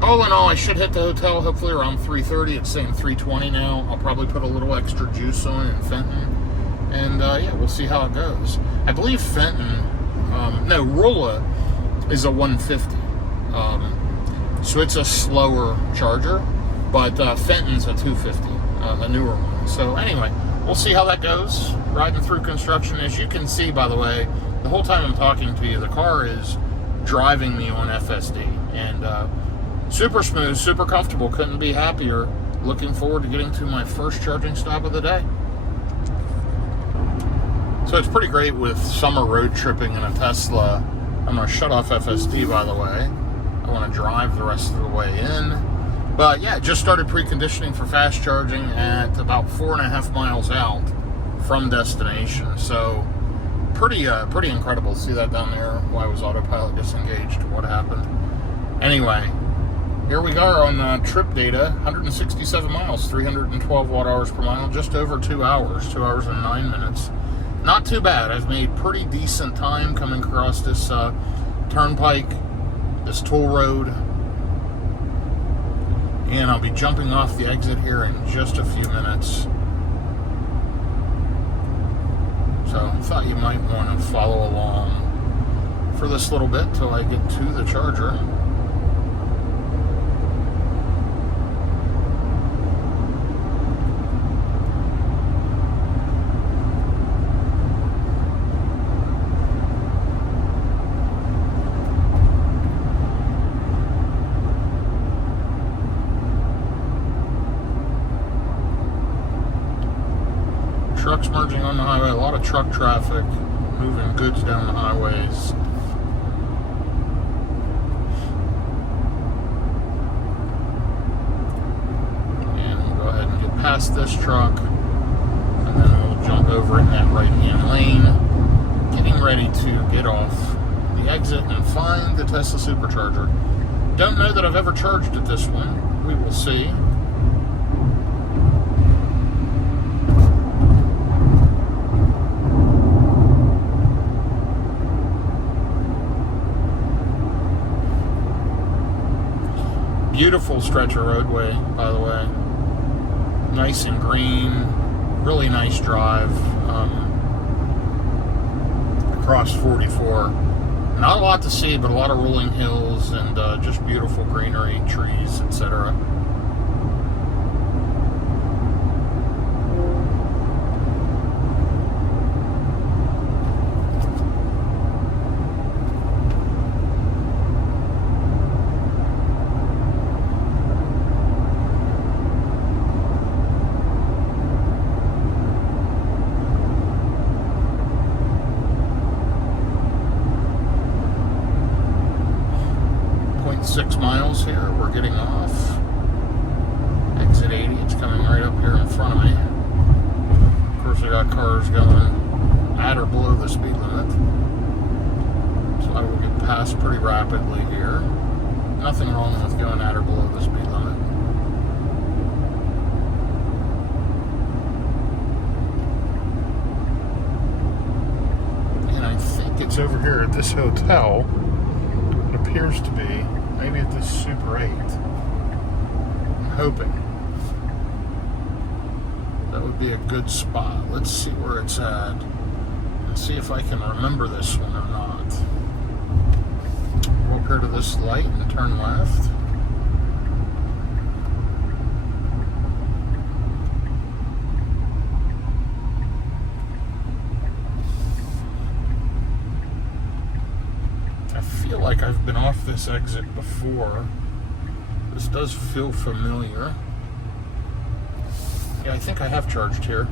all in all, I should hit the hotel hopefully around 3:30. It's saying 3:20 now. I'll probably put a little extra juice on in Fenton, and yeah, we'll see how it goes. I believe Fenton, no, Rolla is a 150, so it's a slower charger, but Fenton's a 250, a newer one. So anyway, we'll see how that goes. Riding through construction. As you can see, by the way, the whole time I'm talking to you, the car is driving me on FSD, and super smooth, super comfortable. Couldn't be happier. Looking forward to getting to my first charging stop of the day. So it's pretty great with summer road tripping in a Tesla. I'm going to shut off FSD, by the way. I want to drive the rest of the way in. But yeah, just started preconditioning for fast charging at about 4.5 miles out from destination. So pretty incredible. See that down there? Why was autopilot disengaged? What happened? Anyway, Here we are on trip data, 167 miles, 312 watt hours per mile, just over 2 hours, 2 hours and 9 minutes. Not too bad. I've made pretty decent time coming across this turnpike, this toll road. And I'll be jumping off the exit here in just a few minutes. So I thought you might want to follow along for this little bit till I get to the charger. Trucks merging on the highway, a lot of truck traffic, moving goods down the highways. And we'll go ahead and get past this truck, and then we'll jump over in that right-hand lane, getting ready to get off the exit and find the Tesla Supercharger. Don't know that I've ever charged at this one. We will see. Beautiful stretch of roadway, by the way. Nice and green. Really nice drive across 44. Not a lot to see, but a lot of rolling hills and just beautiful greenery, trees, etc. Miles here, we're getting off exit 80. It's coming right up here in front of me. Of course, I got cars going at or below the speed limit, so I will get past pretty rapidly here. Nothing wrong with going at or below the speed limit. And I think it's over here at this hotel. It appears to be. Maybe at this Super 8. I'm hoping. That would be a good spot. Let's see where it's at. And see if I can remember this one or not. Go up here to this light and turn left. I feel like I've been off this exit before. This does feel familiar. Yeah, I think I have charged here.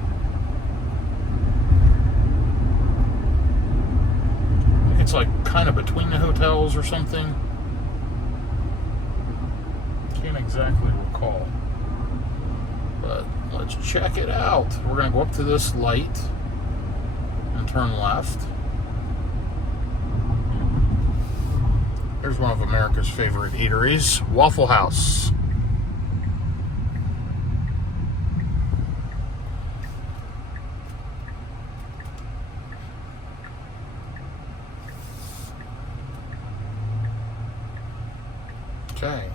I think it's like kind of between the hotels or something. Can't exactly recall. But let's check it out. We're going to go up to this light and turn left. Here's one of America's favorite eateries, Waffle House. Okay,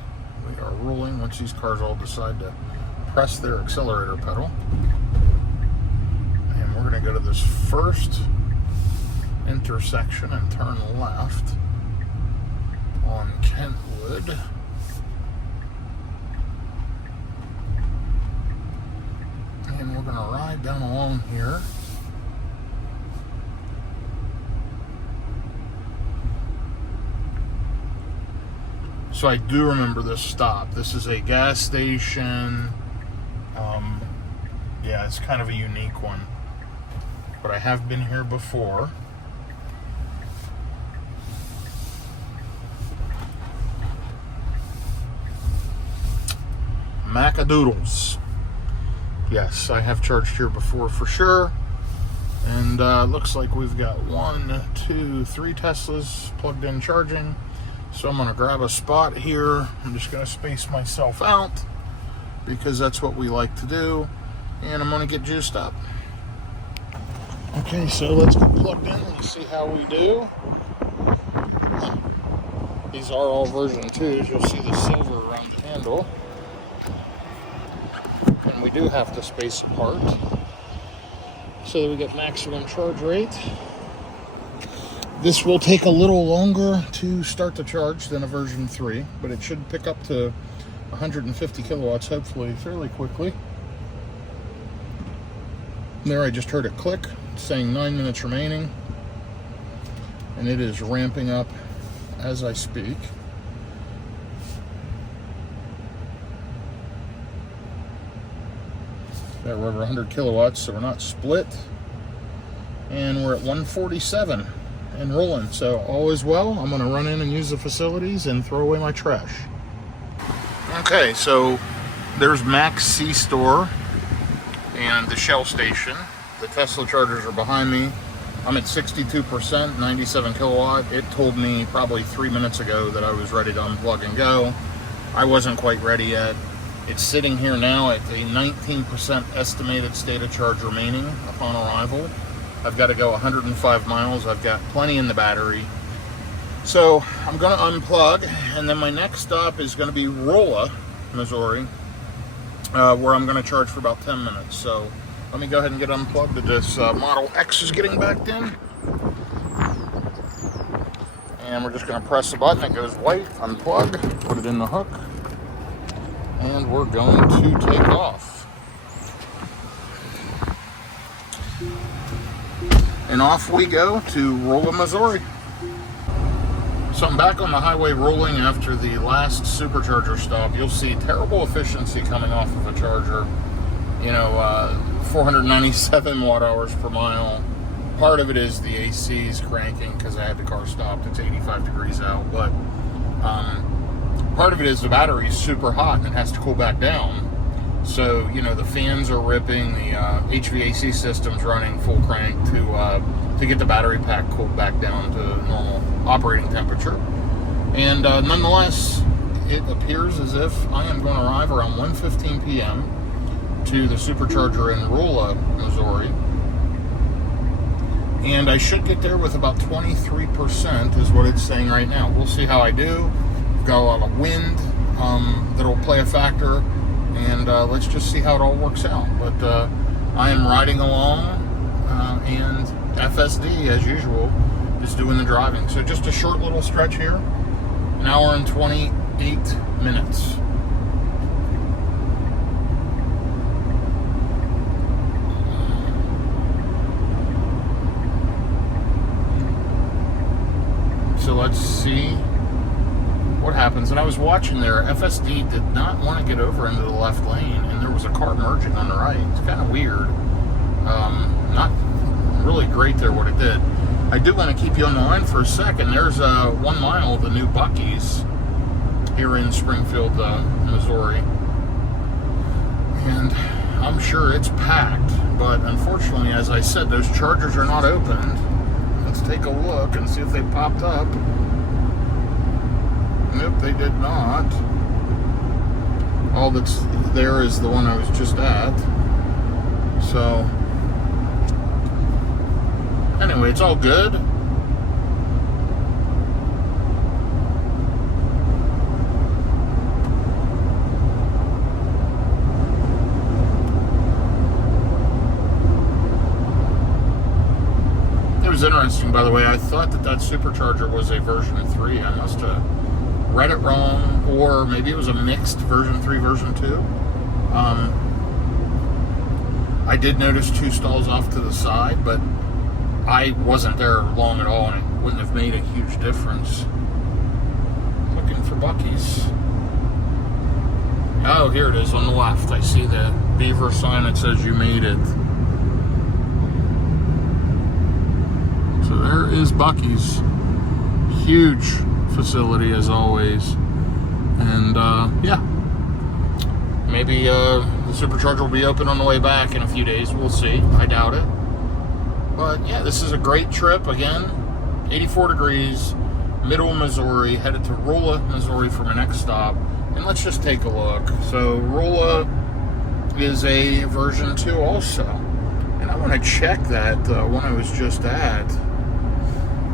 we are rolling once these cars all decide to press their accelerator pedal. And we're going to go to this first intersection and turn left on Kentwood. And we're going to ride down along here. So I do remember this stop. This is a gas station. Yeah, it's kind of a unique one. But I have been here before. Macadoodles. Yes, I have charged here before for sure. And looks like we've got 1, 2, 3 Teslas plugged in charging. So I'm gonna grab a spot here. I'm just gonna space myself out because that's what we like to do. And I'm gonna get juiced up. Okay, so let's get plugged in and see how we do. These are all version 2s. You'll see the silver around the handle. And we do have to space apart so that we get maximum charge rate. This will take a little longer to start the charge than a version 3, but it should pick up to 150 kilowatts hopefully fairly quickly. There, I just heard it click, saying 9 minutes remaining, and it is ramping up as I speak. There, we're over 100 kilowatts, so we're not split, and we're at 147 and rolling. So all is well. I'm going to run in and use the facilities and throw away my trash. Okay, so there's Max C-Store and the Shell station. The Tesla chargers are behind me. I'm at 62%, 97 kilowatt. It told me probably 3 minutes ago that I was ready to unplug and go. I wasn't quite ready yet. It's sitting here now at a 19% estimated state of charge remaining upon arrival. I've got to go 105 miles. I've got plenty in the battery. So I'm going to unplug, and then my next stop is going to be Rolla, Missouri, where I'm going to charge for about 10 minutes. So let me go ahead and get unplugged. This Model X is getting backed in. And we're just going to press the button. It goes white, unplug, put it in the hook, and we're going to take off. And off we go to Rolla, Missouri. So I'm back on the highway rolling after the last supercharger stop. You'll see terrible efficiency coming off of a charger. 497 watt hours per mile. Part of it is the AC is cranking because I had the car stopped. It's 85 degrees out. But part of it is the battery is super hot and it has to cool back down. So, the fans are ripping, the HVAC system's running full crank to get the battery pack cooled back down to normal operating temperature. And nonetheless, it appears as if I am going to arrive around 1:15 p.m. to the supercharger in Rolla, Missouri. And I should get there with about 23% is what it's saying right now. We'll see how I do. We've got a lot of wind that'll play a factor. And let's just see how it all works out. But I am riding along, and FSD, as usual, is doing the driving. So just a short little stretch here, an hour and 28 minutes. So let's see what happens. And I was watching there, FSD did not want to get over into the left lane, and there was a car merging on the right. It's kind of weird. Not really great there what it did. I do want to keep you on the line for a second. There's 1 mile of the new Buc-ee's here in Springfield, Missouri. And I'm sure it's packed, but unfortunately, as I said, those chargers are not opened. Let's take a look and see if they popped up. Nope, they did not. All that's there is the one I was just at. So, anyway, it's all good. It was interesting, by the way. I thought that supercharger was a version 3. I must have read it wrong, or maybe it was a mixed version 3, version 2. I did notice 2 stalls off to the side, but I wasn't there long at all, and it wouldn't have made a huge difference. Looking for Buc-ee's. Oh, here it is on the left. I see the beaver sign that says you made it. So there is Buc-ee's. Huge facility as always. And yeah, maybe the supercharger will be open on the way back in a few days. We'll see. I doubt it. But yeah, this is a great trip. Again, 84 degrees, Middle Missouri, headed to Rolla, Missouri for my next stop. And let's just take a look. So Rolla is a version 2 also. And I want to check that one I was just at.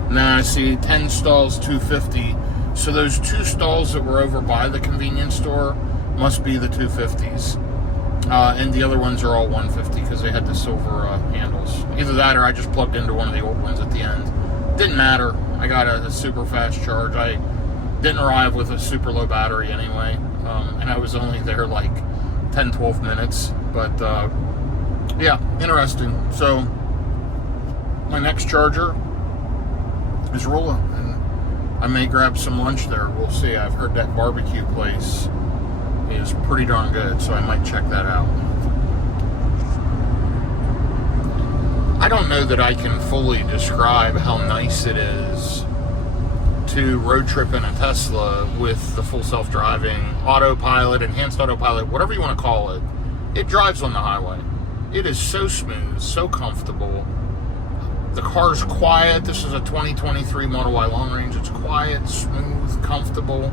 Nah, I see 10 stalls, 250. So those 2 stalls that were over by the convenience store must be the 250s. And the other ones are all 150 because they had the silver handles. Either that or I just plugged into one of the old ones at the end. Didn't matter. I got a super fast charge. I didn't arrive with a super low battery anyway. And I was only there like 10, 12 minutes. But yeah, interesting. So my next charger is Rolla. And I may grab some lunch there. We'll see. I've heard that barbecue place is pretty darn good, so I might check that out. I don't know that I can fully describe how nice it is to road trip in a Tesla with the full self-driving, autopilot, enhanced autopilot, whatever you want to call it. It drives on the highway. It is so smooth, so comfortable. The car's quiet. This is a 2023 Model Y long range. It's quiet, smooth, comfortable.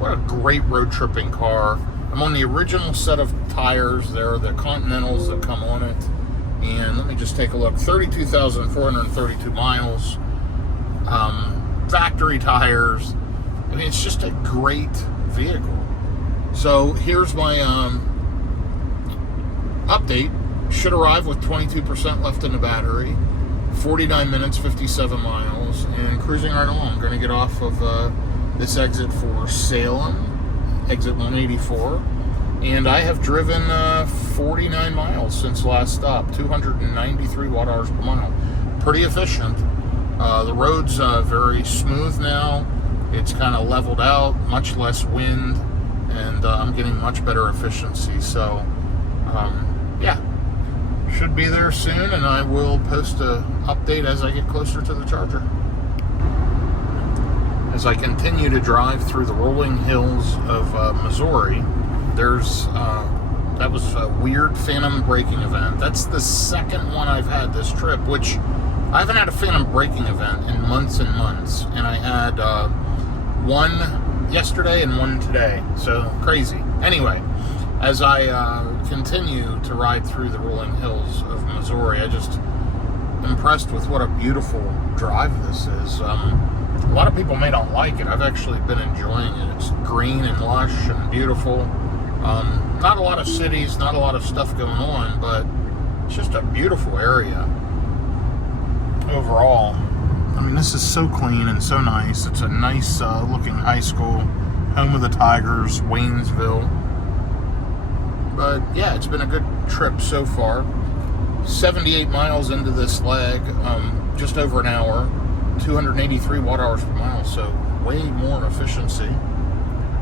What a great road tripping car. I'm on the original set of tires. They're the Continentals that come on it. And let me just take a look. 32,432 miles. Factory tires. I mean, it's just a great vehicle. So here's my update. Should arrive with 22% left in the battery. 49 minutes, 57 miles. And cruising right along. I'm going to get off of this exit for Salem. Exit 184, and I have driven 49 miles since last stop, 293 watt-hours per mile. Pretty efficient. The road's very smooth now. It's kind of leveled out, much less wind, and I'm getting much better efficiency. So, yeah, should be there soon, and I will post an update as I get closer to the charger. As I continue to drive through the rolling hills of Missouri, there's that was a weird phantom braking event. That's the second one I've had this trip, which I haven't had a phantom braking event in months and months. And I had one yesterday and one today, so crazy. Anyway, as I continue to ride through the rolling hills of Missouri, I just impressed with what a beautiful drive this is. A lot of people may not like it. I've actually been enjoying it. It's green and lush and beautiful. Not a lot of cities, not a lot of stuff going on, but it's just a beautiful area overall. I mean, this is so clean and so nice. It's a nice looking high school, home of the Tigers, Waynesville. But yeah, it's been a good trip so far. 78 miles into this leg, just over an hour. 283 watt-hours per mile, so way more efficiency.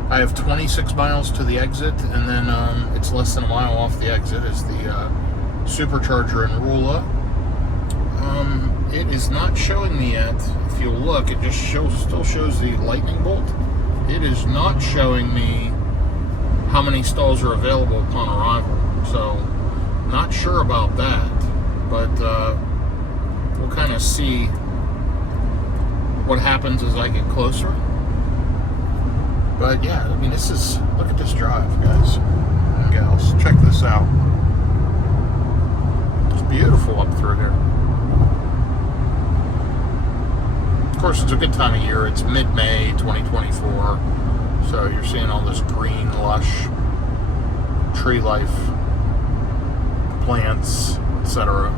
I have 26 miles to the exit, and then it's less than a mile off the exit is the Supercharger in Rolla. It is not showing me yet. If you look, it just still shows the lightning bolt. It is not showing me how many stalls are available upon arrival, so not sure about that, but we'll kind of see what happens as I get closer. But yeah, I mean, look at this drive, guys and gals. Check this out. It's beautiful up through here. Of course, it's a good time of year. It's mid-May 2024, so you're seeing all this green, lush tree life, plants, etc.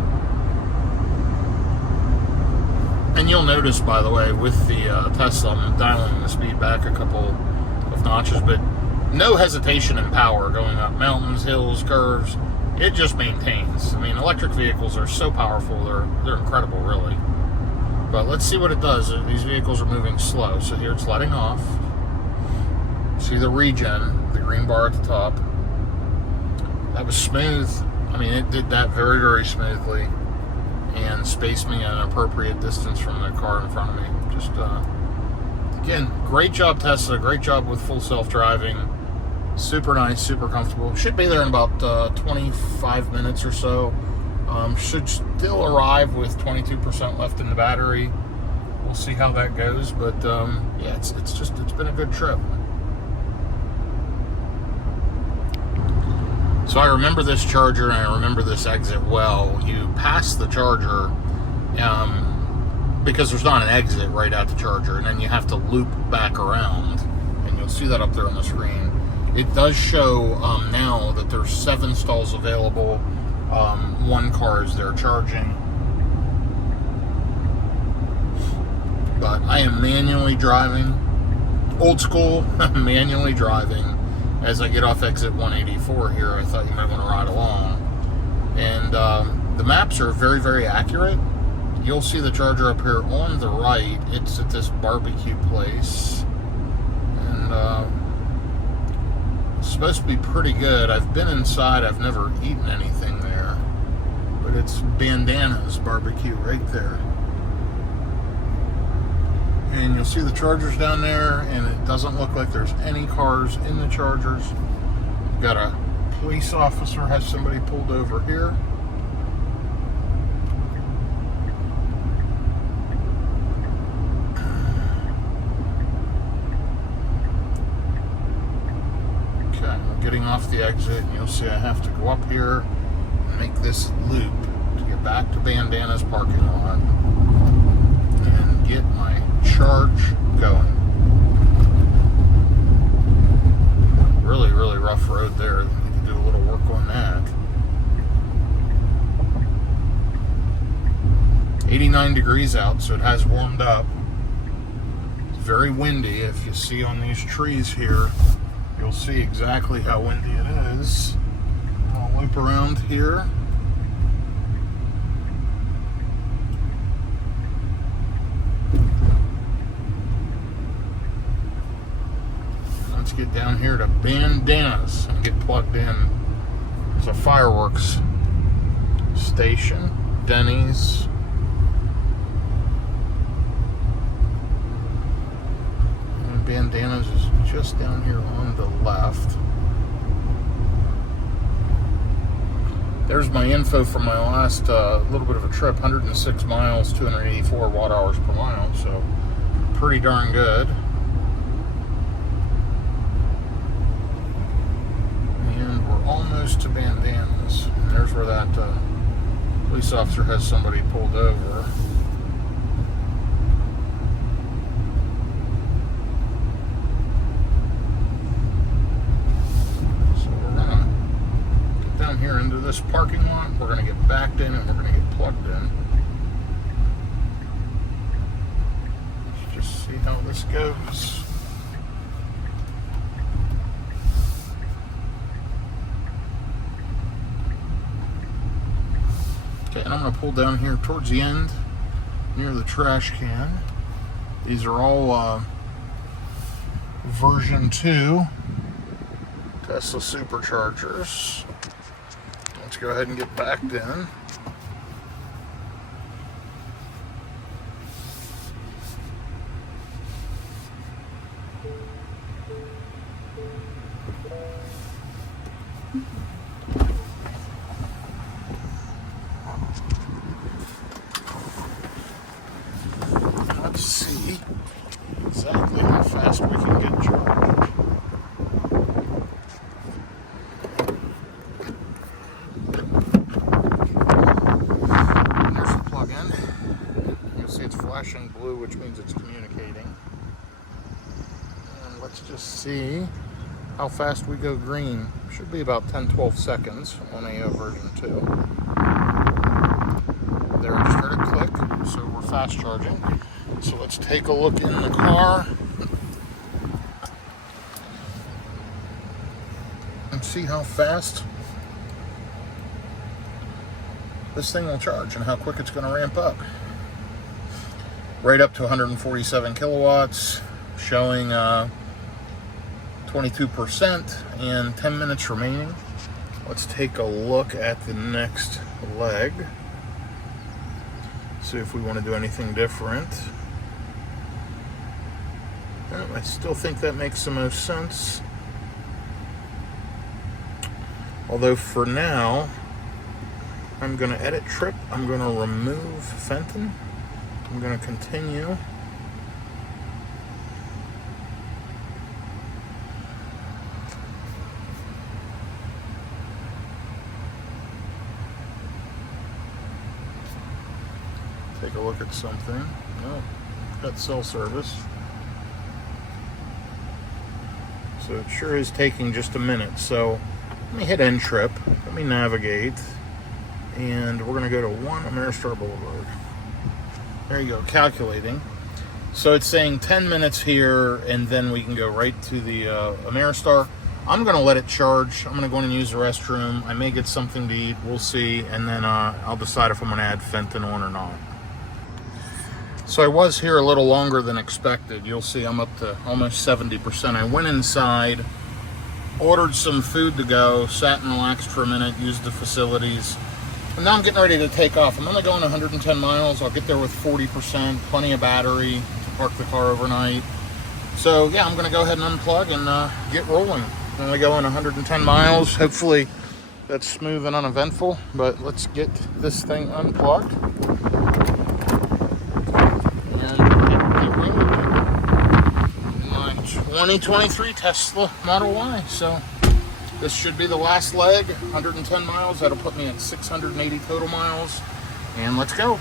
And you'll notice, by the way, with the Tesla, I'm dialing the speed back a couple of notches, but no hesitation in power going up mountains, hills, curves. It just maintains. I mean, electric vehicles are so powerful. They're incredible, really. But let's see what it does. These vehicles are moving slow. So here it's letting off. See the regen, the green bar at the top. That was smooth. I mean, it did that very, very smoothly and spaced me an appropriate distance from the car in front of me. Just, again, great job, Tesla. Great job with full self-driving. Super nice, super comfortable. Should be there in about 25 minutes or so. Should still arrive with 22% left in the battery. we'll see how that goes. But yeah, it's been a good trip. So I remember this charger and I remember this exit well. You pass the charger because there's not an exit right at the charger, and then you have to loop back around, and you'll see that up there on the screen. It does show now that there's 7 stalls available. 1 car is there charging. But I am manually driving, old school, manually driving. As I get off exit 184 here, I thought you might want to ride along. And the maps are very, very accurate. You'll see the charger up here on the right. It's at this barbecue place. And it's supposed to be pretty good. I've been inside. I've never eaten anything there. But it's Bandana's barbecue right there. And you'll see the chargers down there, and it doesn't look like there's any cars in the chargers. You've got a police officer, has somebody pulled over here. Okay, I'm getting off the exit, and you'll see I have to go up here and make this loop to get back to Bandana's parking lot and get my charge going. Really, really rough road there. We can do a little work on that. 89 degrees out, so it has warmed up. It's very windy. If you see on these trees here, you'll see exactly how windy it is. I'll loop around here. Let's get down here to Bandana's and get plugged in. There's a fireworks station, Denny's. And Bandana's is just down here on the left. There's my info from my last little bit of a trip, 106 miles, 284 watt-hours per mile, so pretty darn good. Almost to Bandana's. And there's where that police officer has somebody pulled over. So we're gonna get down here into this parking lot. We're gonna get backed in and we're gonna get plugged in. Let's just see how this goes. Okay, and I'm going to pull down here towards the end, near the trash can. These are all version 2 Tesla Superchargers. Let's go ahead and get backed in. Let's see exactly how fast we can get charged. There's the plug-in. You'll see it's flashing blue, which means it's communicating. And let's just see how fast we go green. Should be about 10-12 seconds on a version 2. There, I just heard it click, so we're fast charging. So let's take a look in the car and see how fast this thing will charge and how quick it's going to ramp up. Right up to 147 kilowatts, showing 22% and 10 minutes remaining. Let's take a look at the next leg. See if we want to do anything different. I still think that makes the most sense. Although for now, I'm going to edit trip. I'm going to remove Fenton. I'm going to continue. look at something. Oh, got cell service. So it sure is taking just a minute. So let me hit end trip. Let me navigate. And we're going to go to 1 Ameristar Boulevard. There you go, calculating. So it's saying 10 minutes here, and then we can go right to the Ameristar. I'm going to let it charge. I'm going to go in and use the restroom. I may get something to eat. We'll see. And then I'll decide if I'm going to add Fenton on or not. So I was here a little longer than expected. You'll see I'm up to almost 70%. I went inside, ordered some food to go, sat and relaxed for a minute, used the facilities. And now I'm getting ready to take off. I'm only going 110 miles. I'll get there with 40%, plenty of battery to park the car overnight. So yeah, I'm going to go ahead and unplug and get rolling. I'm only going 110 miles. Hopefully that's smooth and uneventful, but let's get this thing unplugged. My 2023 Tesla Model Y. So this should be the last leg, 110 miles. That'll put me at 680 total miles. And let's go.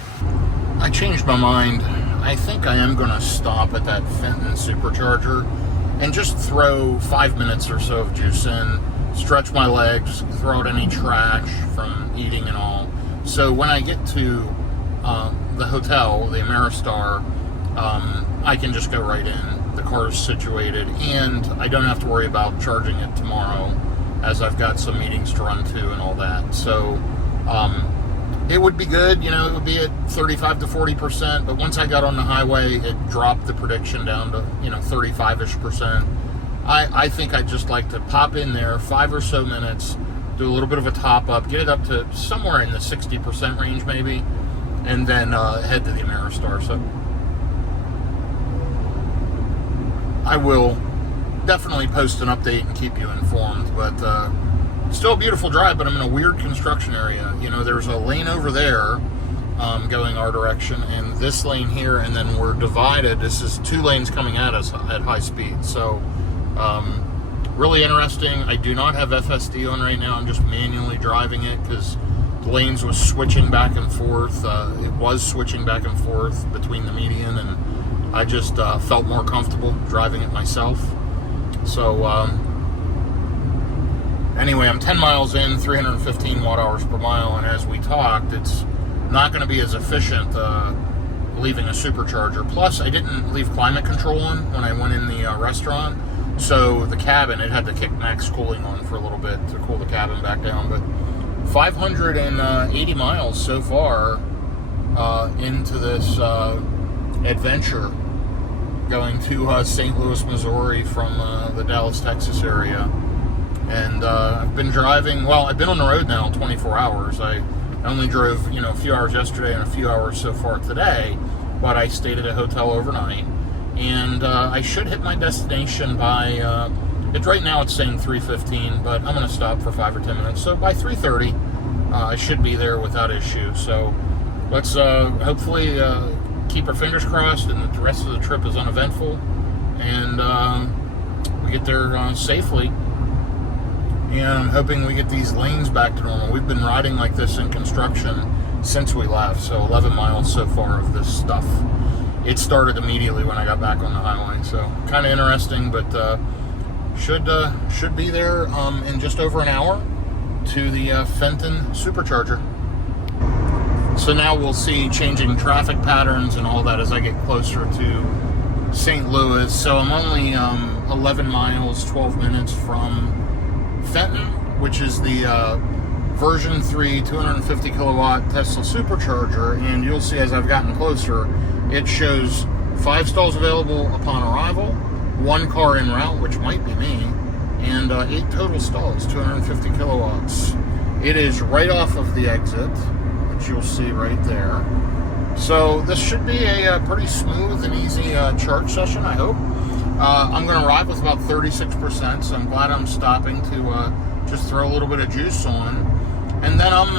I changed my mind. I think I am going to stop at that Fenton Supercharger and just throw 5 minutes or so of juice in, stretch my legs, throw out any trash from eating and all. So when I get to the hotel, the Ameristar, I can just go right in. The car is situated, and I don't have to worry about charging it tomorrow, as I've got some meetings to run to and all that. So it would be good, it would be at 35 to 40%, but once I got on the highway, it dropped the prediction down to 35-ish%. I think I'd just like to pop in there 5 or so minutes, do a little bit of a top up, get it up to somewhere in the 60% range maybe, and then head to the Ameristar. So I will definitely post an update and keep you informed, but still a beautiful drive. But I'm in a weird construction area. There's a lane over there going our direction, and this lane here, and then we're divided. This is 2 lanes coming at us at high speed. So really interesting. I do not have FSD on right now. I'm just manually driving it because the lanes was switching back and forth. It was switching back and forth between the median, and I just felt more comfortable driving it myself. So anyway, I'm 10 miles in, 315 watt-hours per mile, and as we talked, it's not going to be as efficient leaving a supercharger. Plus, I didn't leave climate control on when I went in the restaurant, so the cabin, it had to kick max cooling on for a little bit to cool the cabin back down. But 580 miles so far into this adventure, going to St. Louis, Missouri from the Dallas, Texas area. And I've been driving, I've been on the road now 24 hours. I only drove, a few hours yesterday and a few hours so far today, but I stayed at a hotel overnight. And I should hit my destination by, right now it's saying 3:15, but I'm going to stop for 5 or 10 minutes. So by 3:30, I should be there without issue. So let's hopefully keep our fingers crossed and the rest of the trip is uneventful. And we get there safely. And I'm hoping we get these lanes back to normal. We've been riding like this in construction since we left, so 11 miles so far of this stuff. It started immediately when I got back on the highway, so kind of interesting, but should be there in just over an hour to the Fenton Supercharger. So now we'll see changing traffic patterns and all that as I get closer to St. Louis. So I'm only 11 miles, 12 minutes from Fenton, which is the version 3 250 kilowatt Tesla Supercharger, and you'll see as I've gotten closer, it shows 5 stalls available upon arrival, 1 car en route, which might be me, and 8 total stalls, 250 kilowatts. It is right off of the exit, which you'll see right there. So this should be a pretty smooth and easy charge session, I hope. I'm going to arrive with about 36%, so I'm glad I'm stopping to just throw a little bit of juice on. And then I'm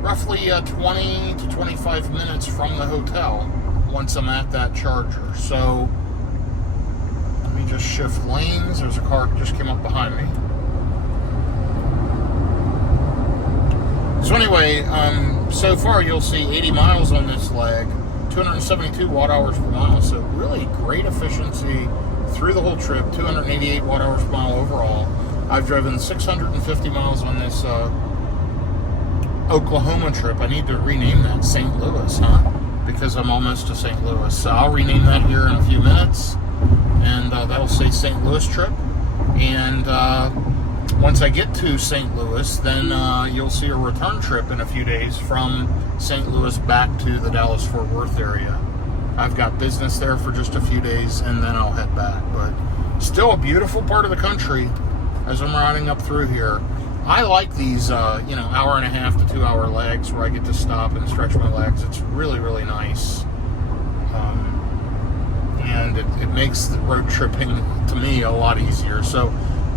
roughly 20 to 25 minutes from the hotel once I'm at that charger. So let me just shift lanes. There's a car that just came up behind me. So anyway, so far you'll see 80 miles on this leg, 272 watt hours per mile. So really great efficiency through the whole trip, 288 watt hours per mile overall. I've driven 650 miles on this Oklahoma trip. I need to rename that St. Louis, huh? Because I'm almost to St. Louis. So I'll rename that here in a few minutes, and that'll say St. Louis trip. And once I get to St. Louis, then you'll see a return trip in a few days from St. Louis back to the Dallas-Fort Worth area. I've got business there for just a few days, and then I'll head back. But still a beautiful part of the country as I'm riding up through here. I like these, hour and a half to 2 hour legs where I get to stop and stretch my legs. It's really, really nice. And it makes the road tripping, to me, a lot easier. So,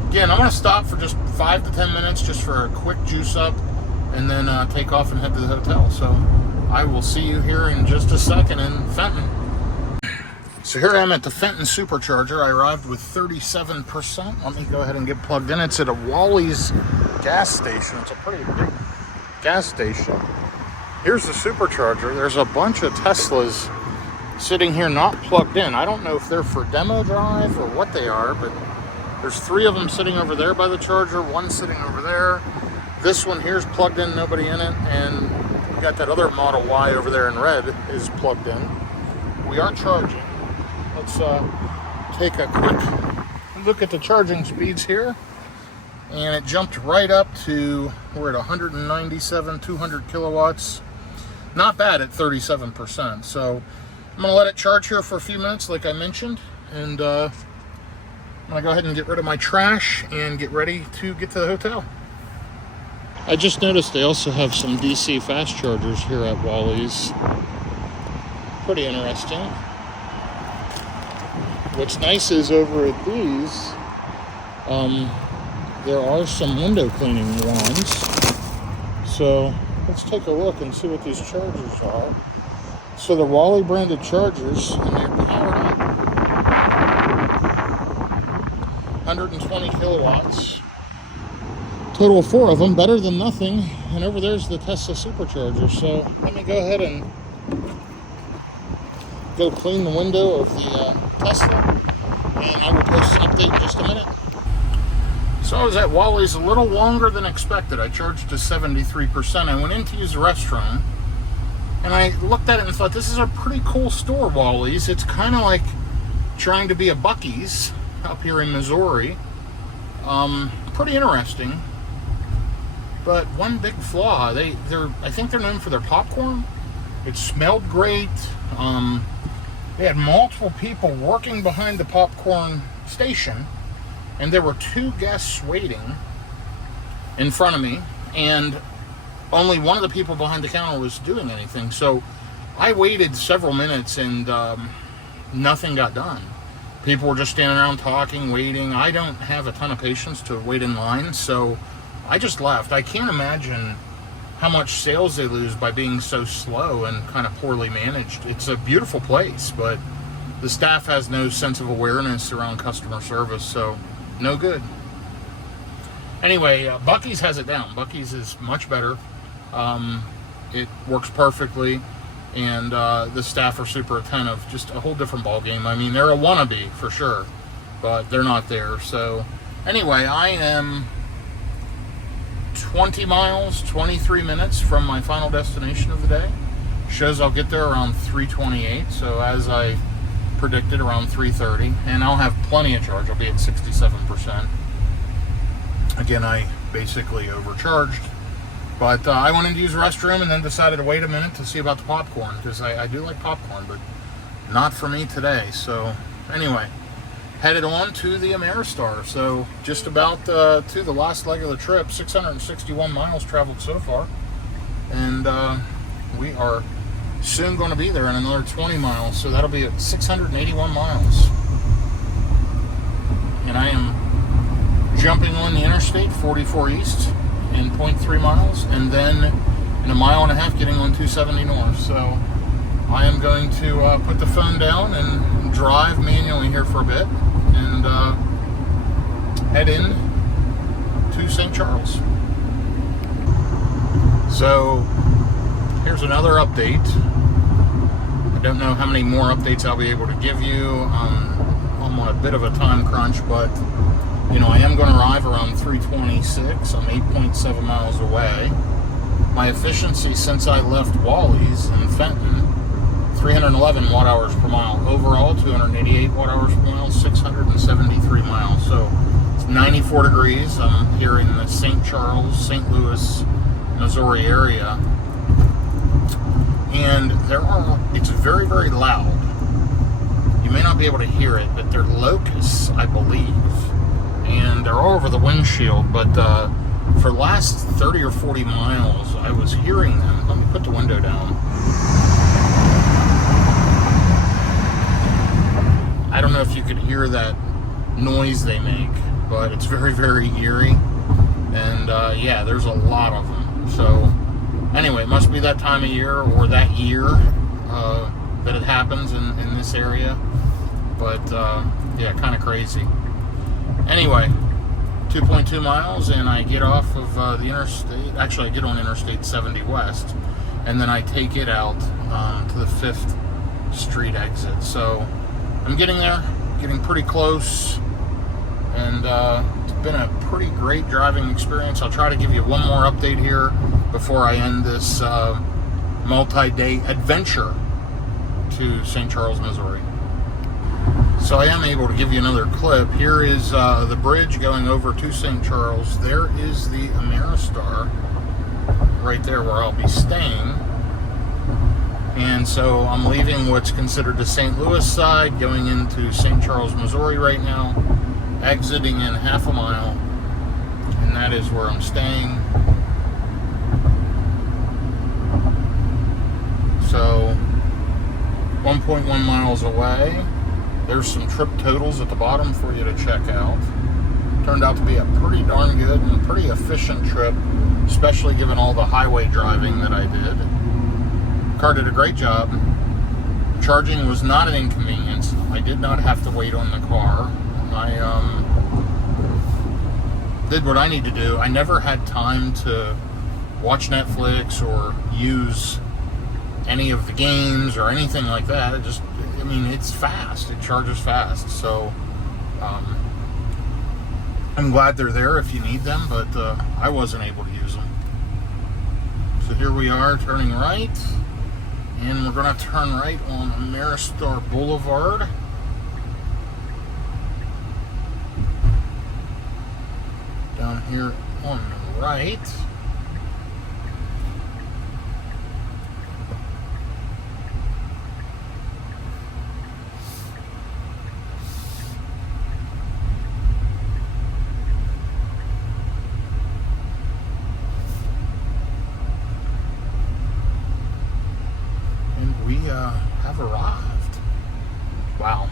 again, I'm going to stop for just 5 to 10 minutes just for a quick juice up, and then take off and head to the hotel. So, I will see you here in just a second in Fenton. So here I am at the Fenton Supercharger. I arrived with 37%. Let me go ahead and get plugged in. It's at a Wally's gas station. It's a pretty big gas station. Here's the Supercharger. There's a bunch of Teslas sitting here not plugged in. I don't know if they're for demo drive or what they are, but there's 3 of them sitting over there by the charger, 1 sitting over there. This one here's plugged in, nobody in it, and we got that other Model Y over there in red is plugged in. We are charging. Let's take a quick look at the charging speeds here. And it jumped right up to, we're at 197, 200 kilowatts. Not bad at 37%. So I'm gonna let it charge here for a few minutes like I mentioned. And I'm gonna go ahead and get rid of my trash and get ready to get to the hotel. I just noticed they also have some DC fast chargers here at Wally's. Pretty interesting. What's nice is over at these, there are some window cleaning wands. So let's take a look and see what these chargers are. So the Wally branded chargers, and they're powered up. 120 kilowatts. Total of 4 of them, better than nothing. And over there's the Tesla Supercharger. So let me go ahead and go clean the window of the Tesla, and I will post an update in just a minute. So I was at Wally's a little longer than expected. I charged to 73%. I went in to use the restroom, and I looked at it and thought, this is a pretty cool store, Wally's. It's kind of like trying to be a Buc-ee's up here in Missouri. Pretty interesting. But one big flaw, I think they're known for their popcorn. It smelled great. They had multiple people working behind the popcorn station, and there were 2 guests waiting in front of me, and only one of the people behind the counter was doing anything. So I waited several minutes, and nothing got done. People were just standing around talking, waiting. I don't have a ton of patience to wait in line, so I just left. I can't imagine how much sales they lose by being so slow and kind of poorly managed. It's a beautiful place, but the staff has no sense of awareness around customer service, so no good. Anyway, Buc-ee's has it down. Buc-ee's is much better. It works perfectly, and the staff are super attentive. Just a whole different ball game. I mean, they're a wannabe for sure, but they're not there. So anyway, I am 20 miles, 23 minutes from my final destination of the day. Shows I'll get there around 3:28, so as I predicted, around 3:30, and I'll have plenty of charge. I'll be at 67%. Again, I basically overcharged, but I went in to use the restroom and then decided to wait a minute to see about the popcorn, because I do like popcorn, but not for me today. So anyway, headed on to the Ameristar. So just about to the last leg of the trip. 661 miles traveled so far, and we are soon going to be there in another 20 miles, so that'll be at 681 miles. And I am jumping on the interstate 44 east in 0.3 miles, and then in a mile and a half getting on 270 north. So I am going to put the phone down and drive manually here for a bit, and head in to St. Charles. So here's another update. I don't know how many more updates I'll be able to give you. I'm on a bit of a time crunch, but you know, I am going to arrive around 3:26. I'm 8.7 miles away. My efficiency since I left Wally's in Fenton, 311 watt hours per mile. Overall, 288 watt hours per mile, 673 miles. So it's 94 degrees. I'm here in the St. Charles, St. Louis, Missouri area. And it's very, very loud. You may not be able to hear it, but they're locusts, I believe. And they're all over the windshield, but for the last 30 or 40 miles, I was hearing them. Let me put the window down. I don't know if you could hear that noise they make, but it's very, very eerie. And yeah, there's a lot of them. So anyway, it must be that time of year or that year that it happens in this area. But yeah, kind of crazy. Anyway, 2.2 miles, and I get off of the interstate. Actually, I get on Interstate 70 West, and then I take it out to the 5th Street exit. So I'm getting there, getting pretty close, and it's been a pretty great driving experience. I'll try to give you one more update here before I end this multi-day adventure to St. Charles, Missouri. So I am able to give you another clip. Here is the bridge going over to St. Charles. There is the Ameristar right there where I'll be staying. And so I'm leaving what's considered the St. Louis side, going into St. Charles, Missouri right now, exiting in half a mile, and that is where I'm staying. So 1.1 miles away. There's some trip totals at the bottom for you to check out. Turned out to be a pretty darn good and pretty efficient trip, especially given all the highway driving that I did. Car did a great job. Charging was not an inconvenience. I did not have to wait on the car. I did what I need to do. I never had time to watch Netflix or use any of the games or anything like that. I mean, it's fast. It charges fast. So I'm glad they're there if you need them, but I wasn't able to use them. So here we are turning right, and we're going to turn right on Ameristar Boulevard. Down here on the right. Have arrived. Wow.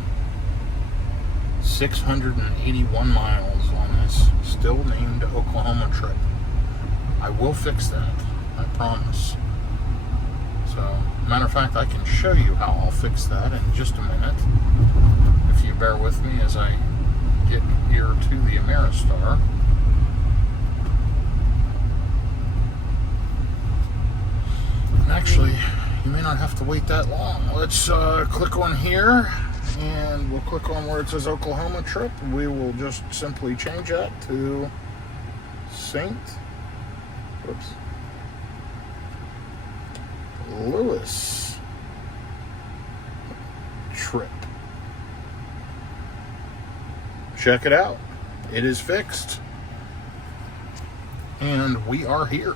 681 miles on this still named Oklahoma trip. I will fix that, I promise. So, matter of fact, I can show you how I'll fix that in just a minute, if you bear with me as I get here to the Ameristar. And actually, you may not have to wait that long. Let's click on here, and we'll click on where it says Oklahoma trip. We will just simply change that to St. Louis trip. Check it out. It is fixed. And we are here.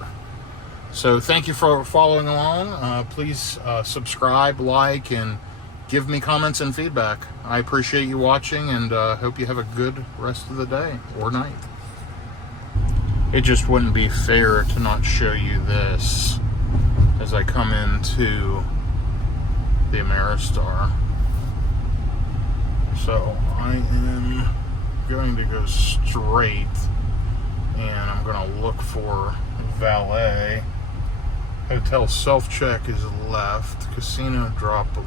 So thank you for following along. Please subscribe, like, and give me comments and feedback. I appreciate you watching, and hope you have a good rest of the day or night. It just wouldn't be fair to not show you this as I come into the Ameristar. So I am going to go straight, and I'm going to look for valet. Hotel self-check is left. Casino drop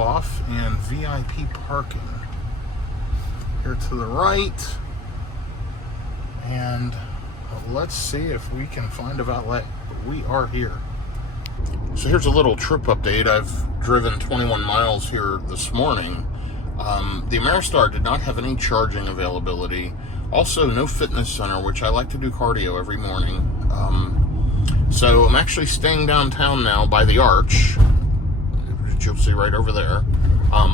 off, and VIP parking here to the right. And let's see if we can find a valet. But we are here. So here's a little trip update. I've driven 21 miles here this morning. The Ameristar did not have any charging availability. Also, no fitness center, which I like to do cardio every morning. So I'm actually staying downtown now by the Arch, which you'll see right over there,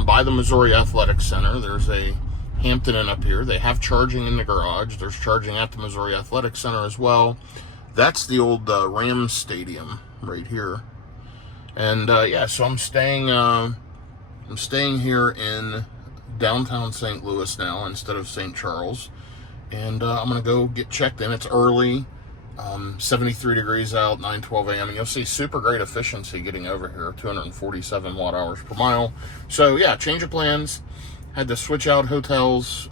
by the Missouri Athletic Center. There's a Hampton Inn up here. They have charging in the garage. There's charging at the Missouri Athletic Center as well. That's the old Rams Stadium right here. And yeah, so I'm staying here in downtown St. Louis now instead of St. Charles. And I'm gonna go get checked in. It's early, 73 degrees out, 9:12 a.m. And you'll see super great efficiency getting over here, 247 watt hours per mile. So yeah, change of plans. Had to switch out hotels,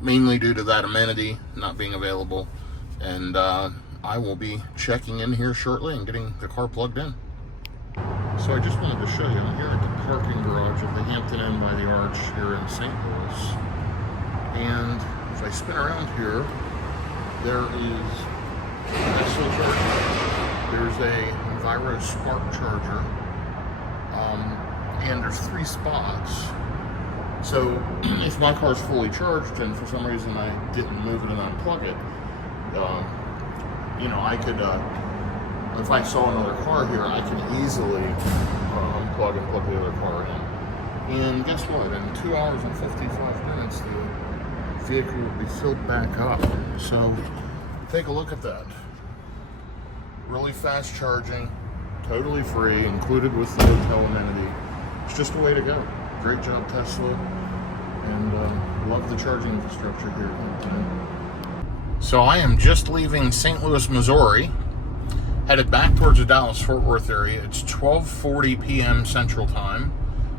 mainly due to that amenity not being available. And I will be checking in here shortly and getting the car plugged in. So I just wanted to show you, I'm here at the parking garage of the Hampton Inn by the Arch here in St. Louis. And if I spin around here, there is a still charging. There's a Enviro Spark charger, and there's 3 spots. So if my car's fully charged and for some reason I didn't move it and unplug it, you know, I could, if I saw another car here, I could easily unplug and plug the other car in. And guess what? In 2 hours and 55 minutes, the vehicle will be filled back up. So take a look at that. Really fast charging, totally free, included with the hotel amenity. It's just a way to go. Great job, Tesla, and love the charging infrastructure here. So I am just leaving St. Louis, Missouri, headed back towards the Dallas-Fort Worth area. It's 12:40 p.m. Central Time.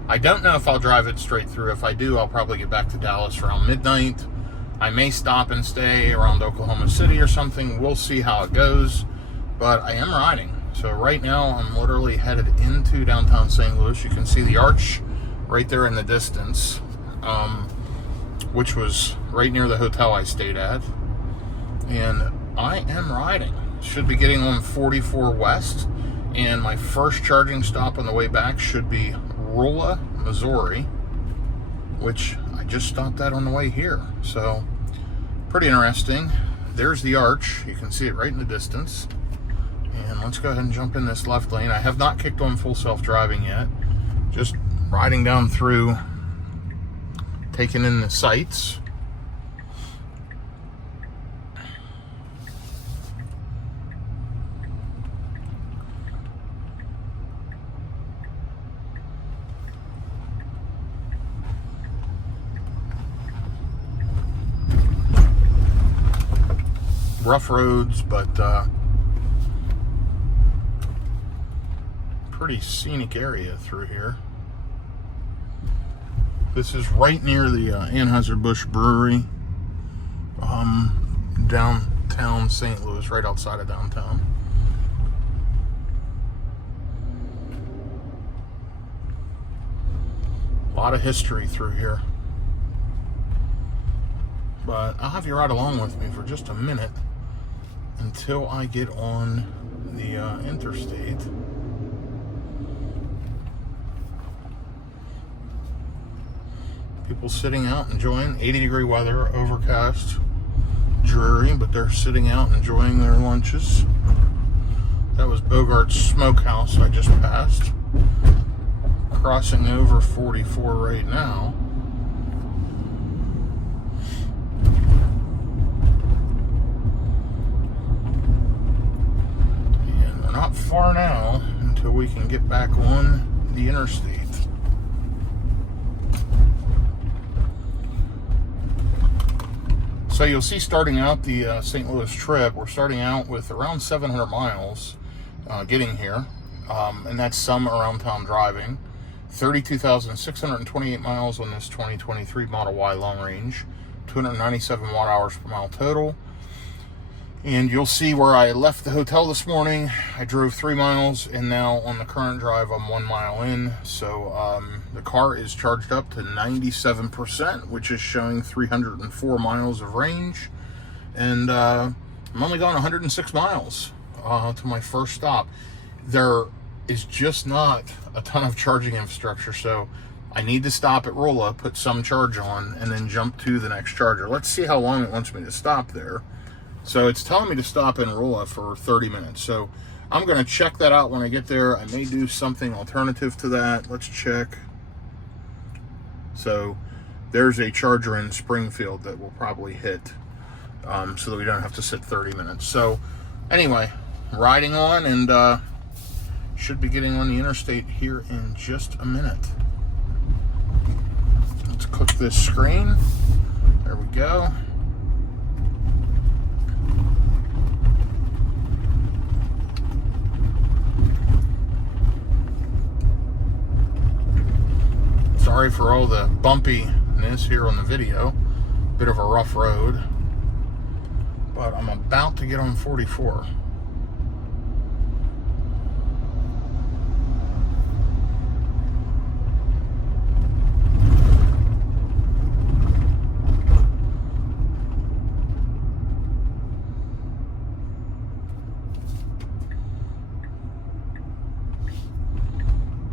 I don't know if I'll drive it straight through. If I do, I'll probably get back to Dallas around midnight. I may stop and stay around Oklahoma City or something. We'll see how it goes, but I am riding. So right now, I'm literally headed into downtown St. Louis. You can see the Arch right there in the distance, which was right near the hotel I stayed at. And I am riding. Should be getting on 44 West, and my first charging stop on the way back should be Rolla, Missouri, which I just stopped at on the way here. So pretty interesting. There's the Arch. You can see it right in the distance. And let's go ahead and jump in this left lane. I have not kicked on full self-driving yet. Just riding down through, taking in the sights. Rough roads, but pretty scenic area through here. This is right near the Anheuser-Busch Brewery, downtown St. Louis, right outside of downtown. A lot of history through here. But I'll have you ride along with me for just a minute until I get on the interstate. People sitting out enjoying 80-degree weather, overcast, dreary, but they're sitting out enjoying their lunches. That was Bogart's Smokehouse I just passed. Crossing over 44 right now. And we're not far now until we can get back on the interstate. So you'll see, starting out the St. Louis trip, we're starting out with around 700 miles getting here, and that's some around town driving. 32,628 miles on this 2023 Model Y long range, 297 watt hours per mile total. And you'll see where I left the hotel this morning. I drove 3 miles, and now on the current drive, I'm 1 mile in. So the car is charged up to 97%, which is showing 304 miles of range. and I'm only going 106 miles to my first stop. There is just not a ton of charging infrastructure, so I need to stop at Rolla, put some charge on, and then jump to the next charger. Let's see how long it wants me to stop there. So it's telling me to stop in Rolla for 30 minutes. So I'm going to check that out when I get there. I may do something alternative to that. Let's check. So there's a charger in Springfield that will probably hit, so that we don't have to sit 30 minutes. So anyway, riding on, and should be getting on the interstate here in just a minute. Let's click this screen. There we go. Sorry for all the bumpiness here on the video. Bit of a rough road. But I'm about to get on 44.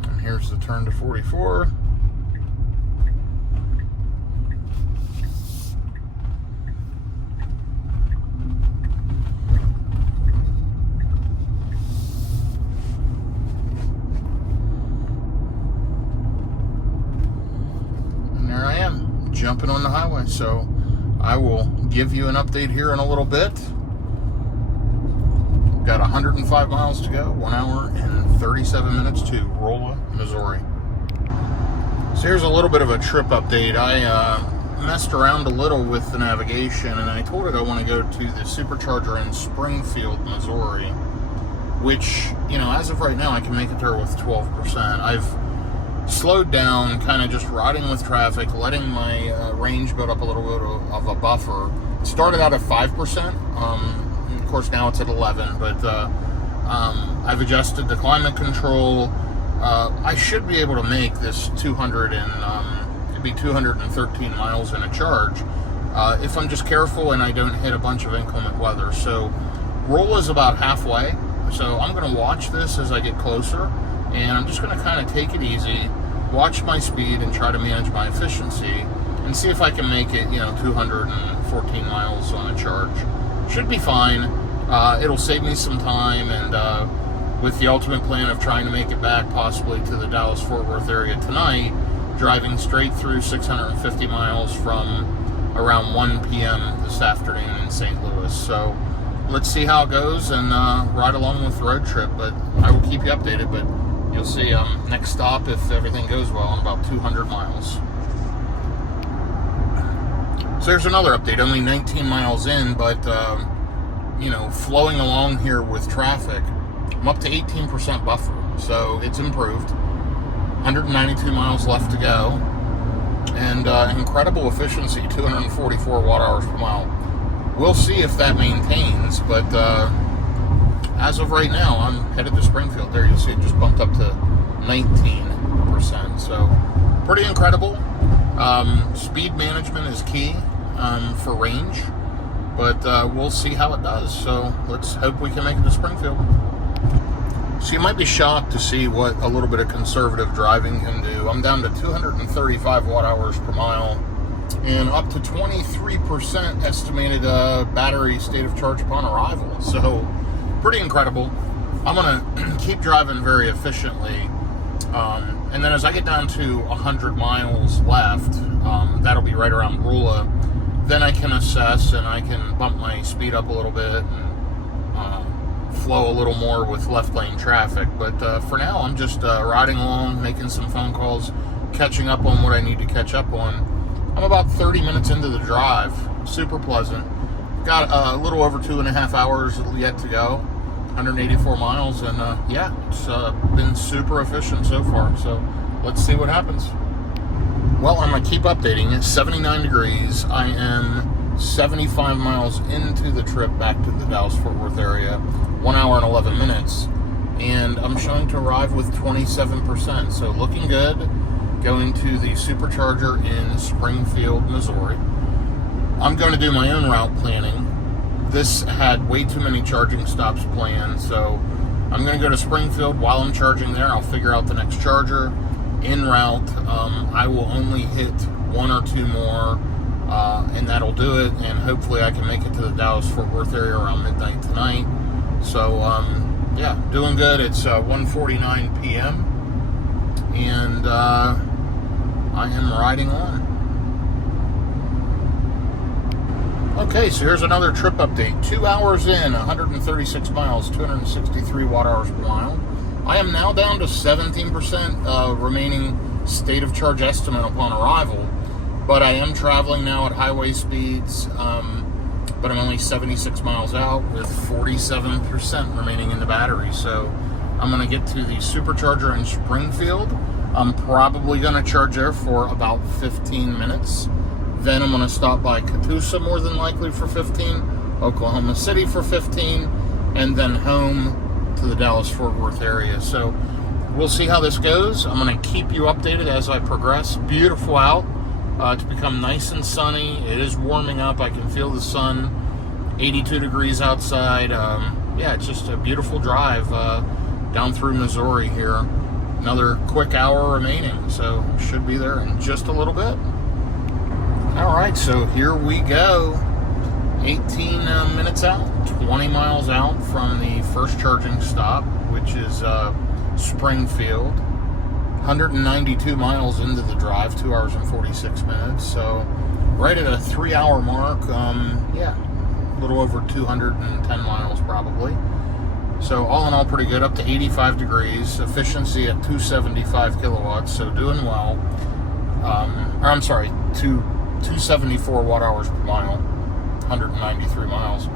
And here's the turn to 44. Jumping on the highway, so I will give you an update here in a little bit. Got 105 miles to go, 1 hour and 37 minutes to Rolla, Missouri. So here's a little bit of a trip update. I messed around a little with the navigation, and I told it I want to go to the Supercharger in Springfield, Missouri, which, you know, as of right now, I can make it there with 12%. I've slowed down, kind of just riding with traffic, letting my range build up a little bit of a buffer. Started out at 5%. Of course, now it's at 11, but I've adjusted the climate control. I should be able to make this 213 miles in a charge if I'm just careful and I don't hit a bunch of inclement weather. So Rolla's about halfway, so I'm going to watch this as I get closer, and I'm just going to kind of take it easy, watch my speed, and try to manage my efficiency, and see if I can make it, 214 miles on a charge. Should be fine. It'll save me some time, and with the ultimate plan of trying to make it back possibly to the Dallas-Fort Worth area tonight, driving straight through 650 miles from around 1 p.m. this afternoon in St. Louis. So let's see how it goes, and ride along with the road trip, but I will keep you updated. But you'll see next stop, if everything goes well, in about 200 miles. So there's another update, only 19 miles in, but flowing along here with traffic, I'm up to 18% buffer, so it's improved. 192 miles left to go, and incredible efficiency, 244 watt hours per mile. We'll see if that maintains, but as of right now, I'm headed to Springfield. There, you'll see it just bumped up to 19%. So pretty incredible. Speed management is key for range, but we'll see how it does. So let's hope we can make it to Springfield. So you might be shocked to see what a little bit of conservative driving can do. I'm down to 235 watt hours per mile and up to 23% estimated battery state of charge upon arrival. So pretty incredible. I'm going to keep driving very efficiently. And then as I get down to 100 miles left, that'll be right around Rolla, then I can assess and I can bump my speed up a little bit and flow a little more with left lane traffic. But for now, I'm just riding along, making some phone calls, catching up on what I need to catch up on. I'm about 30 minutes into the drive. Super pleasant. Got a little over 2.5 hours yet to go. 184 miles, and it's been super efficient so far. So let's see what happens. Well, I'm going to keep updating. It's 79 degrees. I am 75 miles into the trip back to the Dallas-Fort Worth area. 1 hour and 11 minutes. And I'm showing to arrive with 27%. So looking good. Going to the Supercharger in Springfield, Missouri. I'm going to do my own route planning. this had way too many charging stops planned, so I'm going to go to Springfield. While I'm charging there, I'll figure out the next charger. En route, I will only hit one or two more, and that'll do it, and hopefully I can make it to the Dallas-Fort Worth area around midnight tonight. So, yeah, doing good. It's 1:49 p.m., and I am riding on. Okay, so here's another trip update. 2 hours in, 136 miles, 263 watt-hours per mile. I am now down to 17% remaining state of charge estimate upon arrival, but I am traveling now at highway speeds, but I'm only 76 miles out with 47% remaining in the battery. So I'm going to get to the Supercharger in Springfield. I'm probably going to charge there for about 15 minutes. Then I'm going to stop by Tulsa more than likely for 15, Oklahoma City for 15, and then home to the Dallas-Fort Worth area. So we'll see how this goes. I'm going to keep you updated as I progress. Beautiful out. It's become nice and sunny. It is warming up. I can feel the sun. 82 degrees outside. Yeah, it's just a beautiful drive down through Missouri here. Another quick hour remaining, so should be there in just a little bit. All right, so here we go. 18 minutes out, 20 miles out from the first charging stop, which is Springfield. 192 miles into the drive, 2 hours and 46 minutes. So right at a 3-hour mark, yeah, a little over 210 miles probably. So all in all, pretty good. Up to 85 degrees, efficiency at 275 kilowatts, so doing well. Or I'm sorry, 274 watt-hours per mile, 193 miles.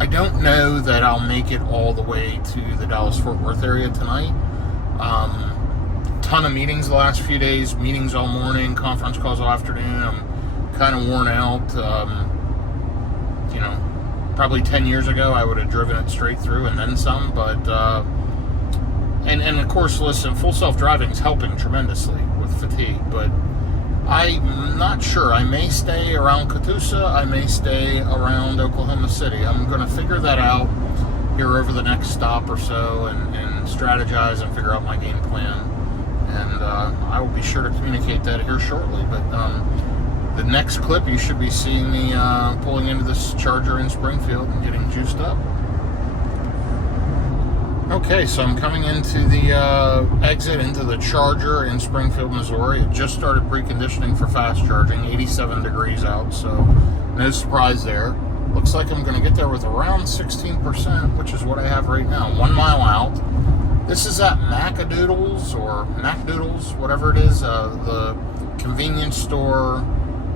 I don't know that I'll make it all the way to the Dallas-Fort Worth area tonight. Ton of meetings the last few days, meetings all morning, conference calls all afternoon. I'm kind of worn out. You know, probably 10 years ago I would have driven it straight through and then some, but and of course, listen, full self-driving is helping tremendously with fatigue, but I'm not sure. I may stay around Tulsa. I may stay around Oklahoma City. I'm going to figure that out here over the next stop or so and strategize and figure out my game plan. And I will be sure to communicate that here shortly. But the next clip, you should be seeing me pulling into this charger in Springfield and getting juiced up. Okay, so I'm coming into the exit into the charger in Springfield, Missouri. It just started preconditioning for fast charging, 87 degrees out, so no surprise there. Looks like I'm going to get there with around 16%, which is what I have right now. 1 mile out. This is at Macadoodles or MacDoodles, whatever it is, the convenience store,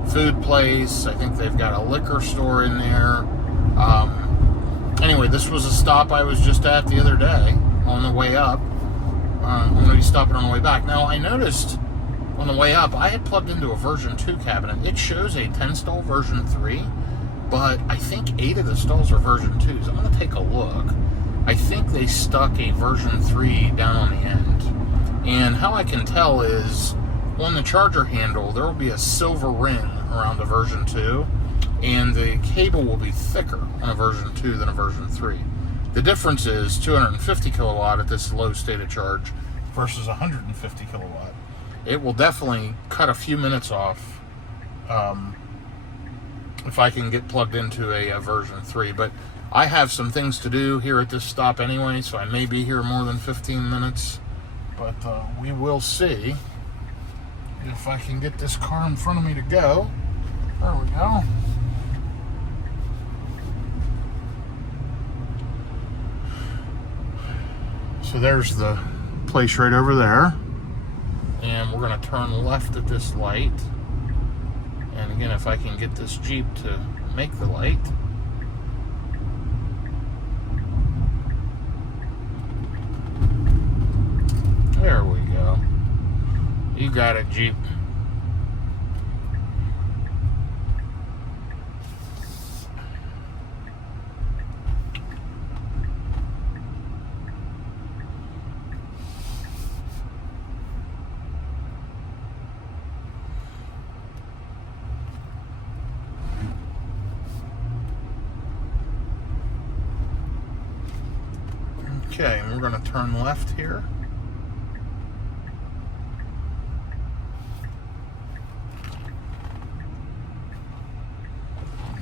food place. I think they've got a liquor store in there. Anyway, this was a stop I was just at the other day on the way up. I'm going to be stopping on the way back. Now, I noticed on the way up, I had plugged into a version 2 cabinet. It shows a 10-stall version 3, but I think 8 of the stalls are version 2s. I'm going to take a look. I think they stuck a version 3 down on the end. And how I can tell is on the charger handle, there will be a silver ring around the version 2, and the cable will be thicker on a version 2 than a version 3. The difference is 250 kilowatt at this low state of charge versus 150 kilowatt. It will definitely cut a few minutes off if I can get plugged into a version 3. But I have some things to do here at this stop anyway, so I may be here more than 15 minutes. But we will see if I can get this car in front of me to go. There we go. So there's the place right over there. And we're going to turn left at this light. And again, if I can get this Jeep to make the light. There we go. You got it, Jeep. Okay, and we're going to turn left here.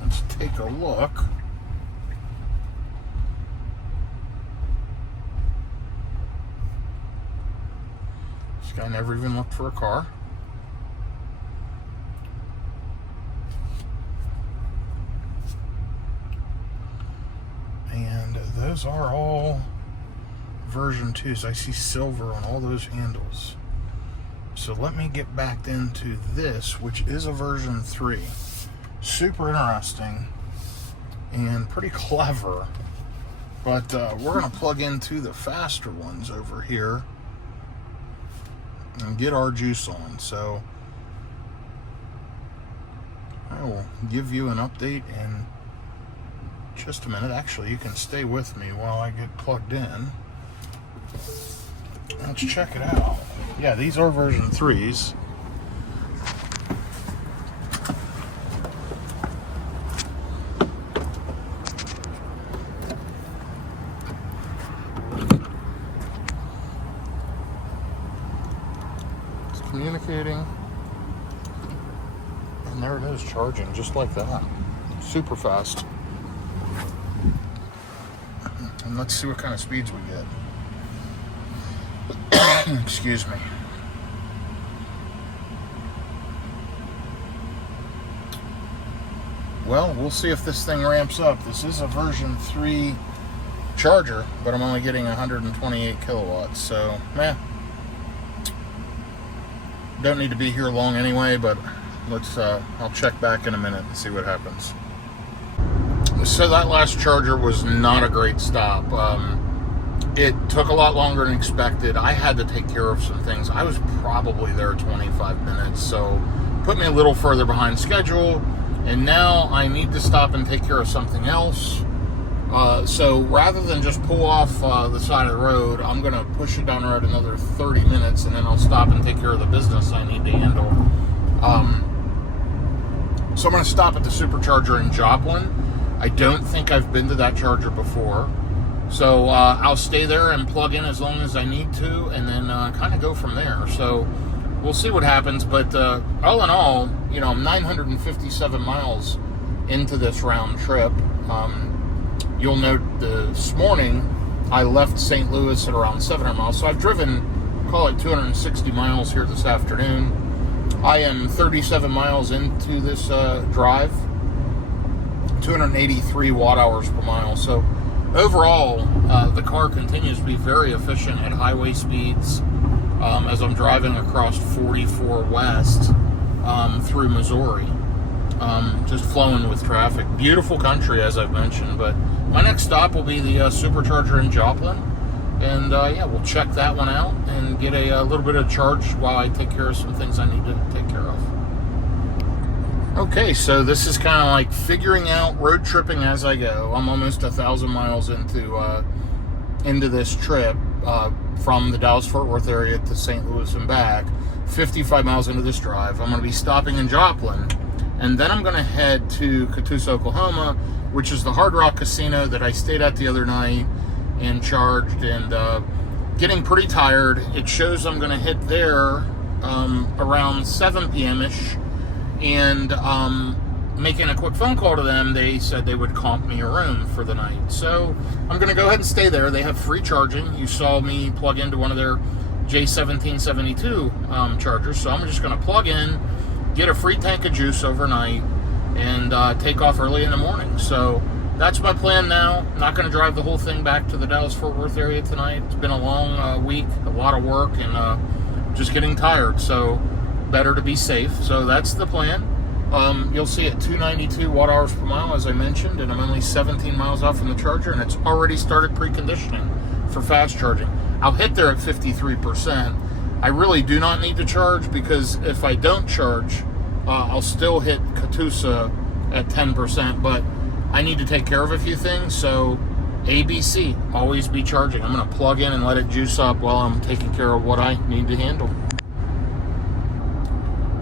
Let's take a look. This guy never even looked for a car. And those are all version 2s. I see silver on all those handles. So let me get back into this, which is a version 3. Super interesting and pretty clever. But we're going to plug into the faster ones over here and get our juice on. So I will give you an update in just a minute. Actually, you can stay with me while I get plugged in. Let's check it out. Yeah, these are version 3s. It's communicating. And there it is, charging just like that. Super fast. And let's see what kind of speeds we get. Excuse me. Well, we'll see if this thing ramps up. This is a version 3 charger, but I'm only getting 128 kilowatts, so don't need to be here long anyway, but let's I'll check back in a minute and see what happens. So that last charger was not a great stop. It took a lot longer than expected. I had to take care of some things. I was probably there 25 minutes, so put me a little further behind schedule, and now I need to stop and take care of something else. So rather than just pull off the side of the road, I'm going to push it down the road another 30 minutes, and then I'll stop and take care of the business I need to handle. So I'm going to stop at the Supercharger in Joplin. I don't think I've been to that charger before. So I'll stay there and plug in as long as I need to, and then kind of go from there. So we'll see what happens. But all in all, I'm 957 miles into this round trip. You'll note this morning I left St. Louis at around 700 miles. So I've driven, call it 260 miles here this afternoon. I am 37 miles into this drive, 283 watt hours per mile. So overall, the car continues to be very efficient at highway speeds as I'm driving across 44 West through Missouri, just flowing with traffic. Beautiful country, as I've mentioned, but my next stop will be the Supercharger in Joplin, and we'll check that one out and get a little bit of charge while I take care of some things I need to take care of. Okay, so this is kind of like figuring out road tripping as I go. I'm almost 1,000 miles into this trip from the Dallas-Fort Worth area to St. Louis and back. 55 miles into this drive. I'm going to be stopping in Joplin, and then I'm going to head to Tulsa, Oklahoma, which is the Hard Rock Casino that I stayed at the other night and charged, and getting pretty tired. It shows I'm going to hit there around 7 p.m.-ish. And making a quick phone call to them, they said they would comp me a room for the night. So I'm going to go ahead and stay there. They have free charging. You saw me plug into one of their J1772 chargers. So I'm just going to plug in, get a free tank of juice overnight, and take off early in the morning. So that's my plan now. I'm not going to drive the whole thing back to the Dallas-Fort Worth area tonight. It's been a long week, a lot of work, and just getting tired. So better to be safe. So that's the plan. You'll see at 292 watt hours per mile, as I mentioned, and I'm only 17 miles off from the charger, and it's already started preconditioning for fast charging. I'll hit there at 53%. I really do not need to charge, because if I don't charge, I'll still hit Tulsa at 10%, but I need to take care of a few things. So ABC, always be charging. I'm going to plug in and let it juice up while I'm taking care of what I need to handle.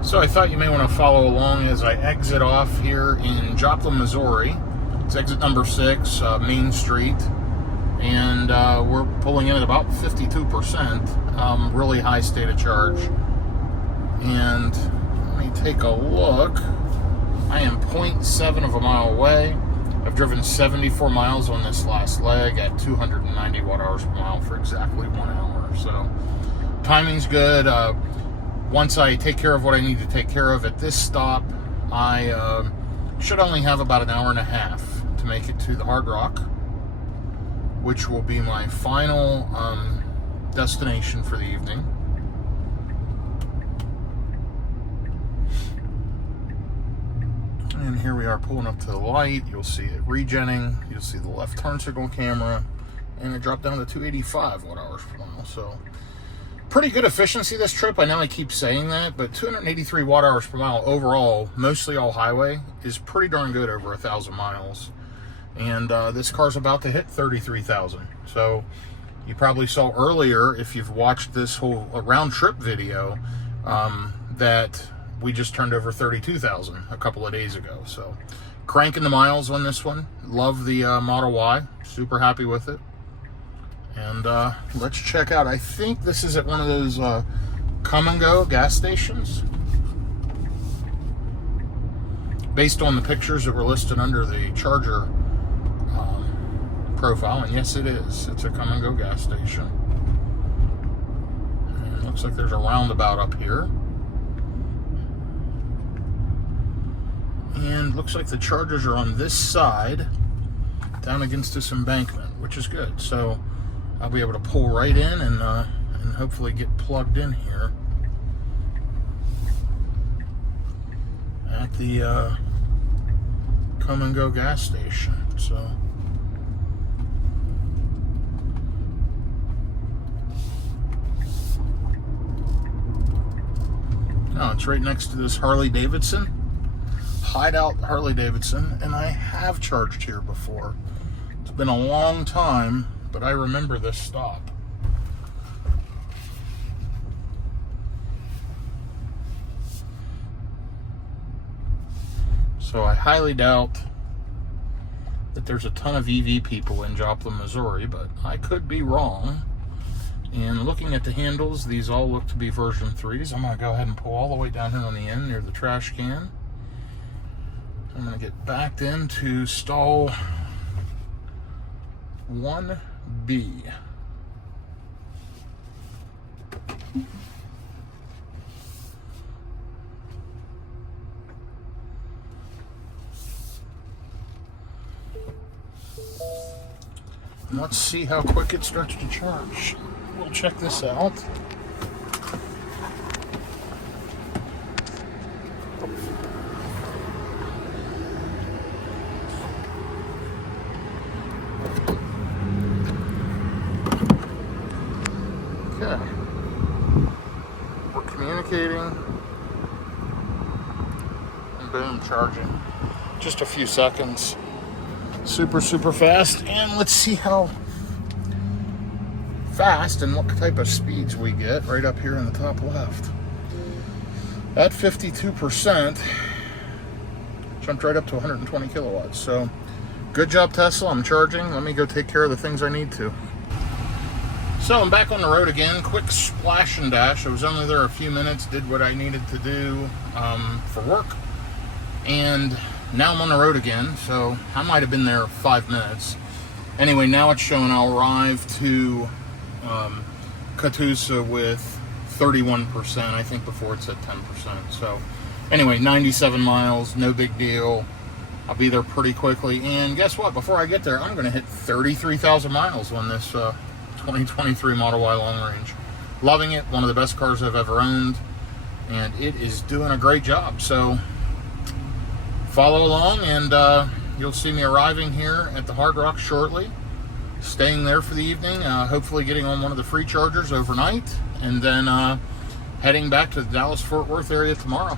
So I thought you may want to follow along as I exit off here in Joplin, Missouri. It's exit number 6, Main Street. and we're pulling in at about 52%, really high state of charge. And let me take a look. I am 0.7 of a mile away. I've driven 74 miles on this last leg at 290 watt-hours per mile for exactly 1 hour. So timing's good. Once I take care of what I need to take care of at this stop, I should only have about an hour and a half to make it to the Hard Rock, which will be my final destination for the evening. And here we are pulling up to the light. You'll see it regenning. You'll see the left turn signal camera. And it dropped down to 285 watt-hours per mile. So pretty good efficiency this trip. I know I keep saying that, but 283 watt-hours per mile overall, mostly all highway, is pretty darn good over 1,000 miles. And this car's about to hit 33,000. So you probably saw earlier, if you've watched this whole round trip video, that we just turned over 32,000 a couple of days ago. So cranking the miles on this one. Love the Model Y. Super happy with it. And let's check out. I think this is at one of those come and go gas stations. Based on the pictures that were listed under the charger profile. And yes, it is. It's a come and go gas station. And it looks like there's a roundabout up here. And looks like the chargers are on this side, down against this embankment, which is good. So I'll be able to pull right in and hopefully get plugged in here at the come and go gas station. So oh, it's right next to this Harley-Davidson. Hideout Harley-Davidson, and I have charged here before. It's been a long time, but I remember this stop. So I highly doubt that there's a ton of EV people in Joplin, Missouri, but I could be wrong. And looking at the handles, these all look to be version 3s. I'm going to go ahead and pull all the way down here on the end near the trash can. I'm going to get backed into stall 1B. And let's see how quick it starts to charge. We'll check this out. Okay. We're communicating. And boom, charging. Just a few seconds. Super, super fast. And let's see how fast and what type of speeds we get right up here in the top left. At 52%, jumped right up to 120 kilowatts. So good job, Tesla. I'm charging. Let me go take care of the things I need to. So I'm back on the road again. Quick splash and dash. I was only there a few minutes, did what I needed to do for work, and now I'm on the road again. So I might have been there 5 minutes. Anyway, now it's showing I'll arrive to Tulsa with 31%. I think before it said 10%. So anyway, 97 miles, no big deal. I'll be there pretty quickly. And guess what? Before I get there, I'm going to hit 33,000 miles on this 2023 Model Y long range. Loving it. One of the best cars I've ever owned. And it is doing a great job. So follow along, and you'll see me arriving here at the Hard Rock shortly. Staying there for the evening. Hopefully getting on one of the free chargers overnight. And then heading back to the Dallas-Fort Worth area tomorrow.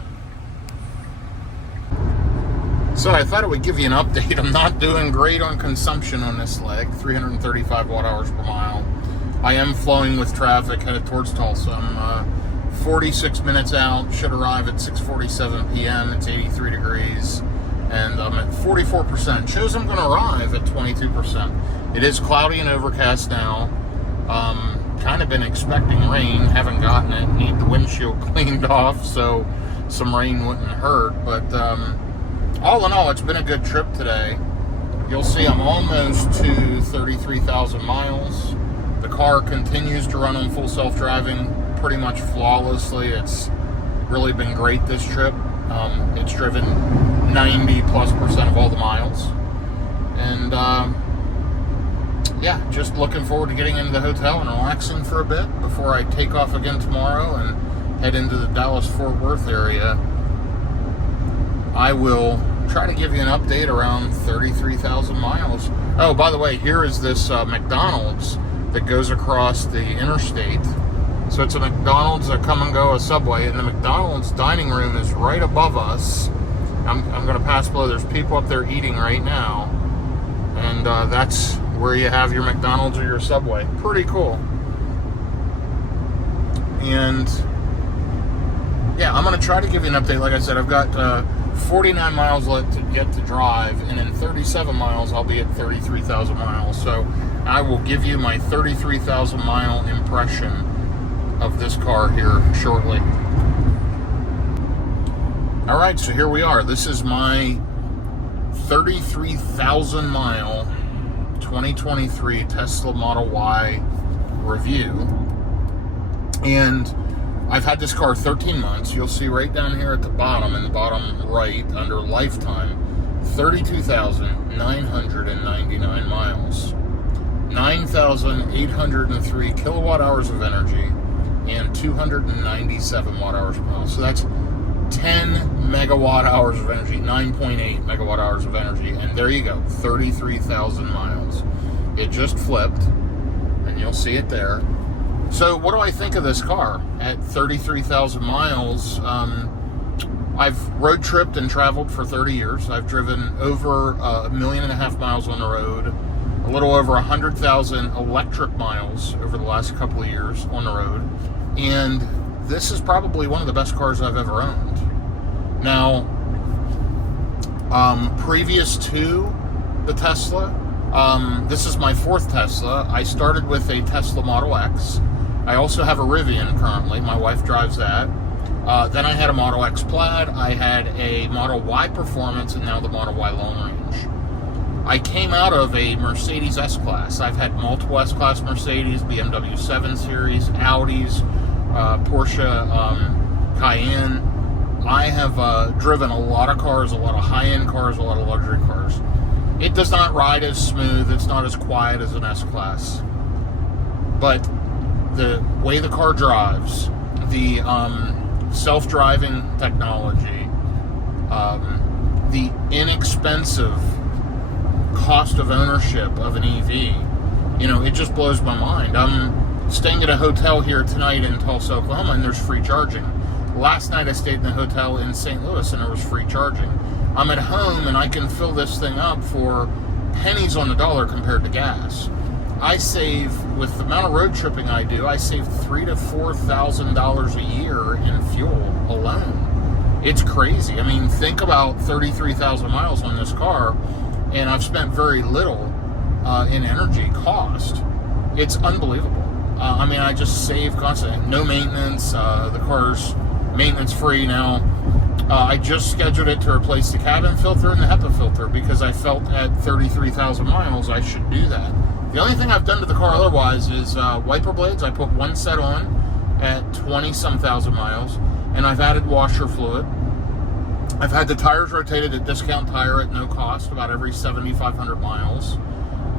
So I thought I would give you an update. I'm not doing great on consumption on this leg, 335 watt-hours per mile. I am flowing with traffic headed towards Tulsa. I'm 46 minutes out, should arrive at 6:47 p.m. It's 83 degrees, and I'm at 44%. Shows I'm going to arrive at 22%. It is cloudy and overcast now. Kind of been expecting rain, haven't gotten it. Need the windshield cleaned off so some rain wouldn't hurt. But all in all, it's been a good trip today. You'll see I'm almost to 33,000 miles. The car continues to run on full self-driving pretty much flawlessly. It's really been great this trip. It's driven 90+% of all the miles. And yeah, just looking forward to getting into the hotel and relaxing for a bit before I take off again tomorrow and head into the Dallas-Fort Worth area. I will try to give you an update around 33,000 miles. Oh, by the way, here is this McDonald's that goes across the interstate. So it's a McDonald's, a come and go, a Subway, and the McDonald's dining room is right above us. I'm going to pass below. There's people up there eating right now. And that's where you have your McDonald's or your Subway. Pretty cool. And yeah, I'm going to try to give you an update. Like I said, I've got 49 miles left to get to drive, and in 37 miles, I'll be at 33,000 miles. So I will give you my 33,000 mile impression of this car here shortly. All right, so here we are. This is my 33,000 mile 2023 Tesla Model Y review. And I've had this car 13 months. You'll see right down here at the bottom, in the bottom right, under lifetime, 32,999 miles, 9,803 kilowatt hours of energy, and 297 watt hours per mile. So that's 10 megawatt hours of energy, 9.8 megawatt hours of energy, and there you go, 33,000 miles. It just flipped, and you'll see it there. So what do I think of this car at 33,000 miles? I've road tripped and traveled for 30 years. I've driven over 1.5 million miles on the road, a little over 100,000 electric miles over the last couple of years on the road, and this is probably one of the best cars I've ever owned. Now, previous to the Tesla, this is my fourth Tesla. I started with a Tesla Model X. I also have a Rivian currently. My wife drives that. Then I had a Model X Plaid. I had a Model Y Performance, and now the Model Y Long Range. I came out of a Mercedes S-Class. I've had multiple S-Class Mercedes, BMW 7 Series, Audis, Porsche Cayenne. I have driven a lot of cars, a lot of high-end cars, a lot of luxury cars. It does not ride as smooth. It's not as quiet as an S-Class. But the way the car drives, the self-driving technology, the inexpensive cost of ownership of an EV, it just blows my mind. I'm staying at a hotel here tonight in Tulsa, Oklahoma, and there's free charging. Last night I stayed in a hotel in St. Louis, and there was free charging. I'm at home, and I can fill this thing up for pennies on the dollar compared to gas. I save, with the amount of road tripping I do, I save $3,000 to $4,000 a year in fuel alone. It's crazy. I mean, think about 33,000 miles on this car, and I've spent very little in energy cost. It's unbelievable. I just save constantly. No maintenance. The car's maintenance free now. I just scheduled it to replace the cabin filter and the HEPA filter because I felt at 33,000 miles I should do that. The only thing I've done to the car otherwise is wiper blades. I put one set on at 20-some thousand miles, and I've added washer fluid. I've had the tires rotated at Discount Tire at no cost about every 7,500 miles.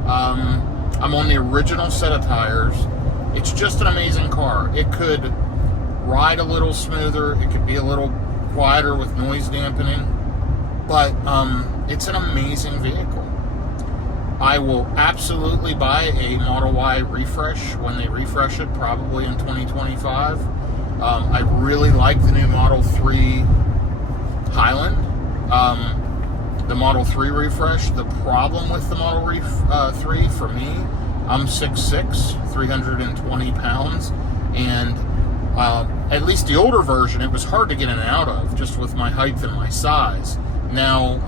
I'm on the original set of tires. It's just an amazing car. It could ride a little smoother. It could be a little quieter with noise dampening. But it's an amazing vehicle. I will absolutely buy a Model Y refresh when they refresh it, probably in 2025. I really like the new Model 3 Highland. The Model 3 refresh. The problem with the Model 3 for me, I'm 6'6", 320 pounds, and at least the older version, it was hard to get in and out of, just with my height and my size. Now,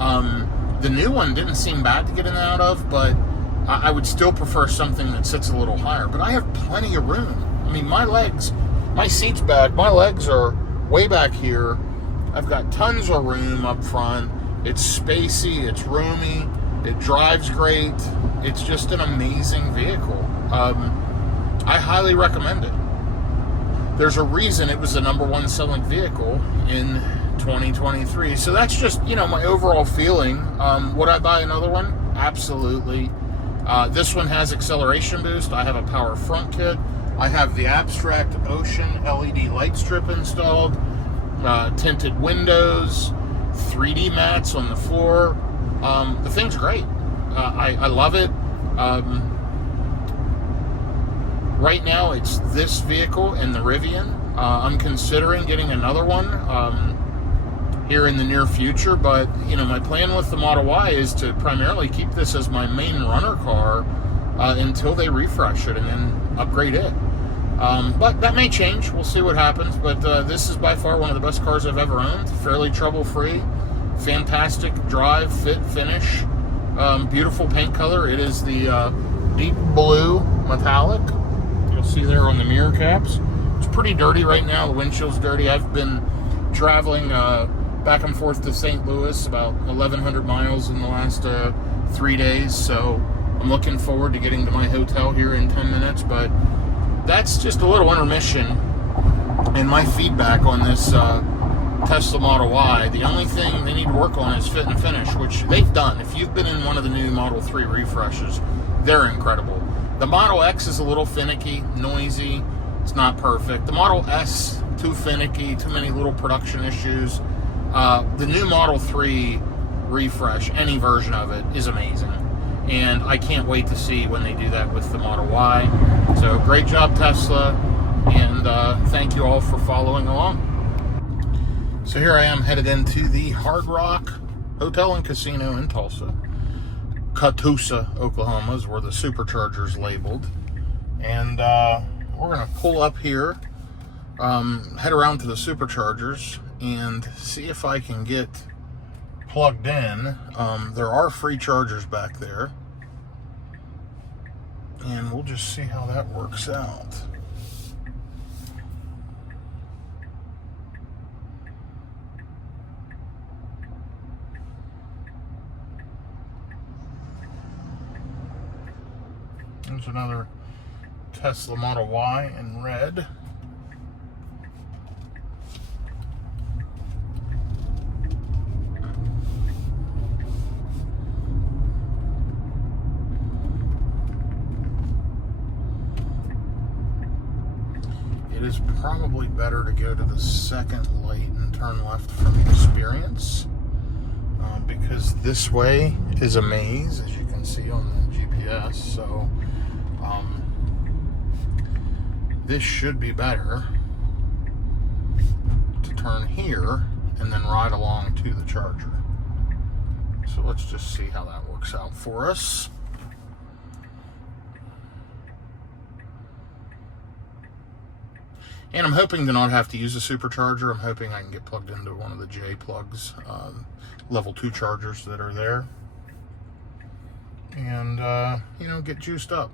the new one didn't seem bad to get in and out of, but I would still prefer something that sits a little higher, but I have plenty of room. I mean, my seat's back, my legs are way back here. I've got tons of room up front. It's spacey, it's roomy, it drives great. It's just an amazing vehicle. I highly recommend it. There's a reason it was the #1 selling vehicle in 2023. So that's just, my overall feeling. Would I buy another one? Absolutely. This one has acceleration boost. I have a power front kit. I have the Abstract Ocean LED light strip installed, tinted windows, 3D mats on the floor. The thing's great. I love it. Right now, it's this vehicle and the Rivian. I'm considering getting another one here in the near future, but my plan with the Model Y is to primarily keep this as my main runner car until they refresh it and then upgrade it. But that may change. We'll see what happens. But this is by far one of the best cars I've ever owned. Fairly trouble-free. Fantastic drive, fit, finish. Beautiful paint color. It is the deep blue metallic. You'll see there on the mirror caps. It's pretty dirty right now. The windshield's dirty. I've been traveling back and forth to St. Louis, about 1,100 miles in the last 3 days. So I'm looking forward to getting to my hotel here in 10 minutes. But that's just a little intermission in my feedback on this Tesla Model Y. The only thing they need to work on is fit and finish, which they've done. If you've been in one of the new Model 3 refreshes, they're incredible. The Model X is a little finicky, noisy. It's not perfect. The Model S, too finicky, too many little production issues. The new Model 3 refresh, any version of it, is amazing. And I can't wait to see when they do that with the Model Y. So great job, Tesla. And thank you all for following along. So here I am headed into the Hard Rock Hotel and Casino in Tulsa. Tulsa, Oklahoma is where the Supercharger's labeled. And we're going to pull up here, head around to the Superchargers, and see if I can get plugged in. There are free chargers back there. And we'll just see how that works out. There's another Tesla Model Y in red. It is probably better to go to the second light and turn left from Experience, because this way is a maze, as you can see on the GPS. So this should be better to turn here and then ride along to the charger. So let's just see how that works out for us. And I'm hoping to not have to use a supercharger. I'm hoping I can get plugged into one of the J plugs, level 2 chargers that are there. And, get juiced up.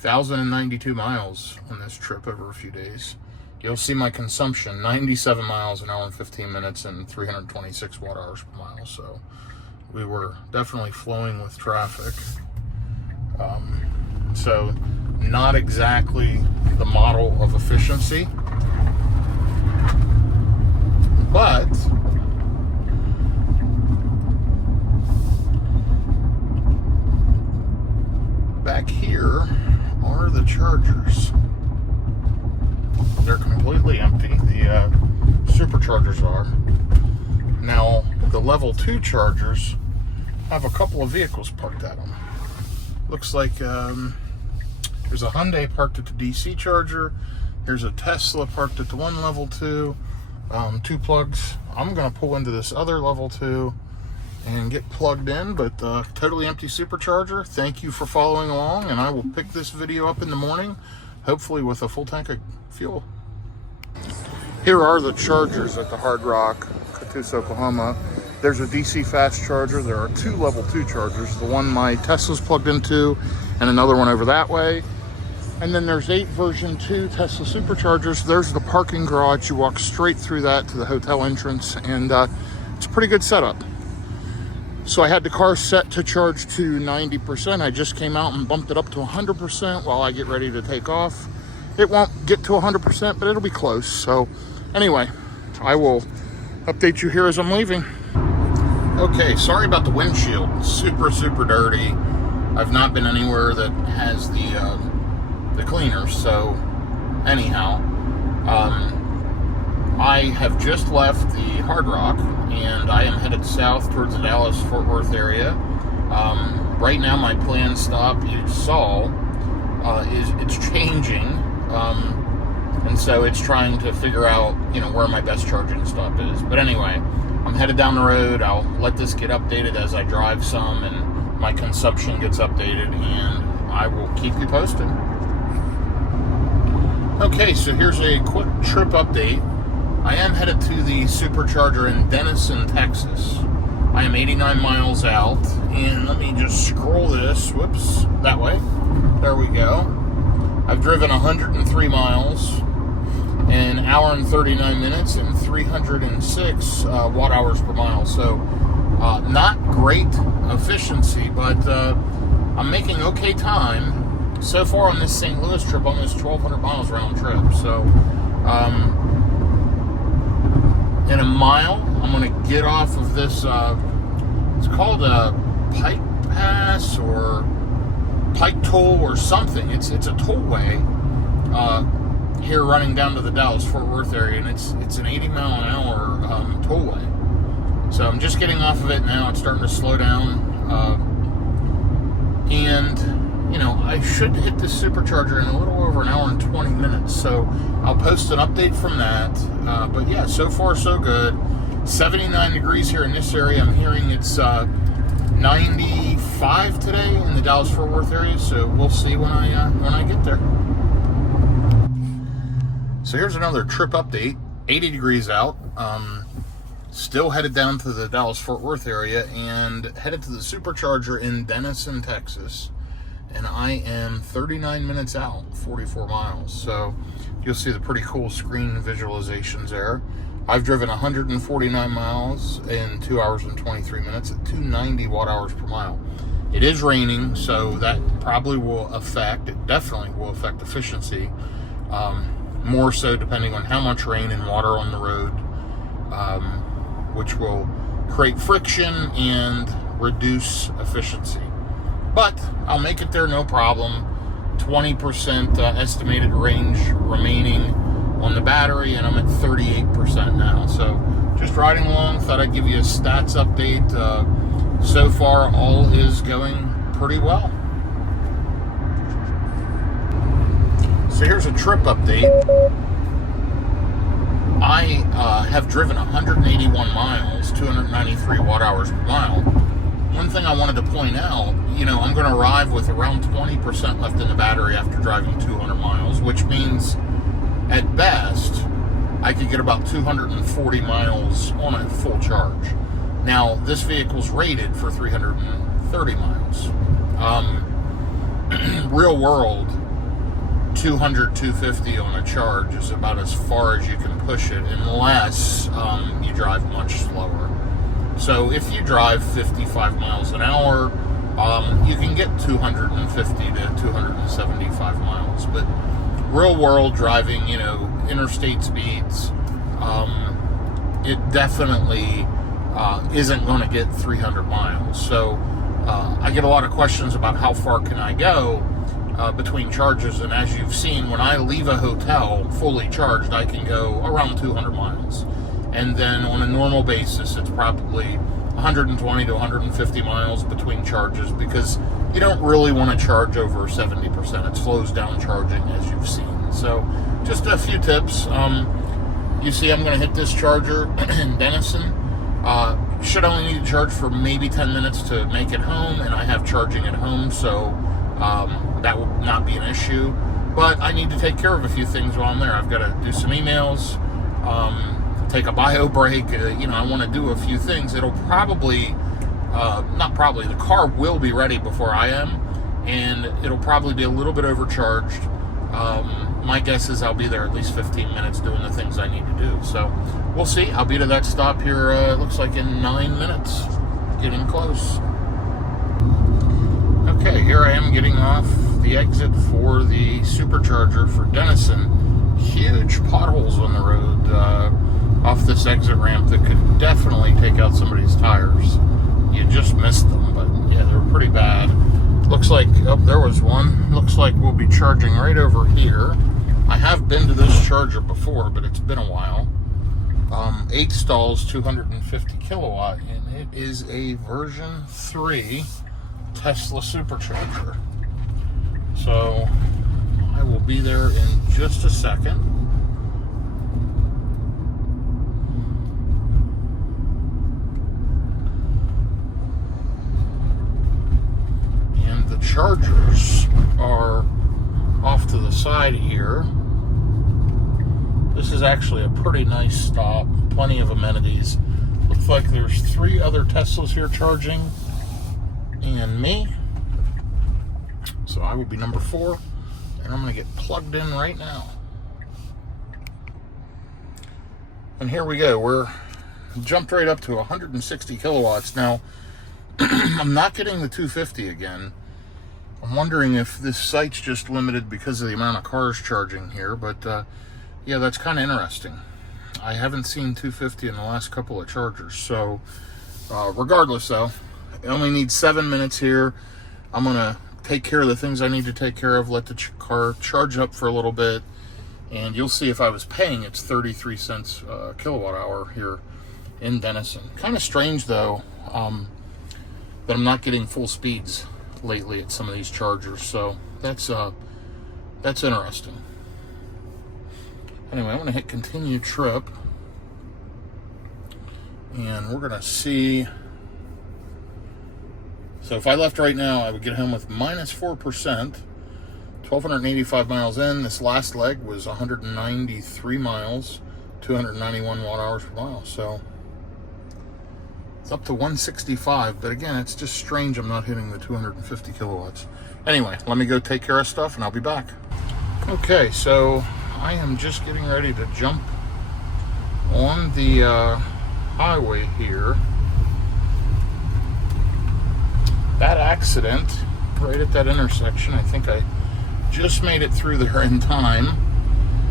$1,092 miles on this trip over a few days. You'll see my consumption, 97 miles an hour and 15 minutes and 326 watt hours per mile. So we were definitely flowing with traffic. So not exactly the model of efficiency, but back here are the chargers. They're completely empty. The Superchargers are. Now, the level 2 chargers have a couple of vehicles parked at them. Looks like there's a Hyundai parked at the DC charger. There's a Tesla parked at the one level 2. 2 plugs. I'm going to pull into this other level 2 and get plugged in, but totally empty Supercharger. Thank you for following along, and I will pick this video up in the morning, hopefully with a full tank of fuel. Here are the chargers at the Hard Rock, Tulsa, Oklahoma. There's a DC fast charger. There are 2 level 2 chargers. The one my Tesla's plugged into and another one over that way. And then there's 8 version 2 Tesla Superchargers. There's the parking garage. You walk straight through that to the hotel entrance, and it's a pretty good setup. So I had the car set to charge to 90%. I just came out and bumped it up to 100% while I get ready to take off. It won't get to 100%, but it'll be close. So anyway, I will update you here as I'm leaving. Okay, sorry about the windshield. Super dirty. I've not been anywhere that has the cleaner, so anyhow, I have just left the Hard Rock and I am headed south towards the Dallas-Fort Worth area. Right now my planned stop, you saw, it's changing, and so it's trying to figure out, where my best charging stop is. But anyway, I'm headed down the road. I'll let this get updated as I drive some and my consumption gets updated, and I will keep you posted. Okay, so here's a quick trip update. I am headed to the Supercharger in Denison, Texas. I am 89 miles out, and let me just scroll this, whoops, that way. There we go. I've driven 103 miles, an hour and 39 minutes, and 306 watt hours per mile. So, not great efficiency, but I'm making okay time. So far on this St. Louis trip, almost 1,200 miles round trip. So, in a mile, I'm going to get off of this, it's called a Pike Pass or Pike Toll or something. It's a tollway here running down to the Dallas-Fort Worth area, and it's an 80 mile an hour tollway. So I'm just getting off of it now. It's starting to slow down. And I should hit this Supercharger in a little over an hour and 20 minutes. So I'll post an update from that. But yeah, so far so good. 79 degrees here in this area. I'm hearing it's 95 today in the Dallas-Fort Worth area. So we'll see when I get there. So here's another trip update. 80 degrees out. Still headed down to the Dallas-Fort Worth area and headed to the Supercharger in Denison, Texas. And I am 39 minutes out, 44 miles. So you'll see the pretty cool screen visualizations there. I've driven 149 miles in 2 hours and 23 minutes at 290 watt hours per mile. It is raining, so that probably will affect, it definitely will affect efficiency. More so depending on how much rain and water on the road, which will create friction and reduce efficiency. But I'll make it there no problem. 20% estimated range remaining on the battery, and I'm at 38% now. So just riding along, thought I'd give you a stats update. So far, all is going pretty well. So here's a trip update. I have driven 181 miles, 293 watt hours per mile. One thing I wanted to point out, I'm going to arrive with around 20% left in the battery after driving 200 miles, which means at best, I could get about 240 miles on a full charge. Now, this vehicle's rated for 330 miles. Real world, 200, 250 on a charge is about as far as you can push it, unless you drive much slower. So if you drive 55 miles an hour, you can get 250 to 275 miles. But real world driving, interstate speeds, it definitely isn't going to get 300 miles. So I get a lot of questions about how far can I go between charges, and as you've seen, when I leave a hotel fully charged, I can go around 200 miles. And then on a normal basis, it's probably 120 to 150 miles between charges, because you don't really want to charge over 70%. It slows down charging, as you've seen. So just a few tips. You see I'm going to hit this charger in Denison. Should only need to charge for maybe 10 minutes to make it home, and I have charging at home, so that will not be an issue. But I need to take care of a few things while I'm there. I've got to do some emails, take a bio break. I want to do a few things. It'll probably, not probably, the car will be ready before I am, and it'll probably be a little bit overcharged. My guess is I'll be there at least 15 minutes doing the things I need to do. So we'll see. I'll be to that stop here, looks like in 9 minutes. Getting close. Okay, here I am getting off the exit for the Supercharger for Denison. Huge potholes on the road off this exit ramp that could definitely take out somebody's tires. You just missed them, but yeah, they were pretty bad. Looks like, oh, there was one. Looks like we'll be charging right over here. I have been to this charger before, but it's been a while. 8 stalls, 250 kilowatt, and it is a version 3 Tesla Supercharger. So I will be there in just a second. And the chargers are off to the side here. This is actually a pretty nice stop. Plenty of amenities. Looks like there's 3 other Teslas here charging, and me. So I will be number 4, and I'm going to get plugged in right now. And here we go. We're jumped right up to 160 kilowatts. Now, I'm not getting the 250 again. I'm wondering if this site's just limited because of the amount of cars charging here, but yeah, that's kind of interesting. I haven't seen 250 in the last couple of chargers. So regardless though, I only need 7 minutes here. I'm gonna take care of the things I need to take care of, let the car charge up for a little bit, and you'll see if I was paying, it's 33 cents kilowatt hour here in Denison. Kind of strange though that I'm not getting full speeds lately at some of these chargers, so that's interesting. Anyway, I'm going to hit continue trip, and we're going to see. So if I left right now, I would get home with minus 4%, 1,285 miles in. This last leg was 193 miles, 291 watt hours per mile. So it's up to 165, but again, it's just strange I'm not hitting the 250 kilowatts. Anyway, let me go take care of stuff, and I'll be back. Okay, so I am just getting ready to jump on the highway here. That accident right at that intersection, I think I just made it through there in time.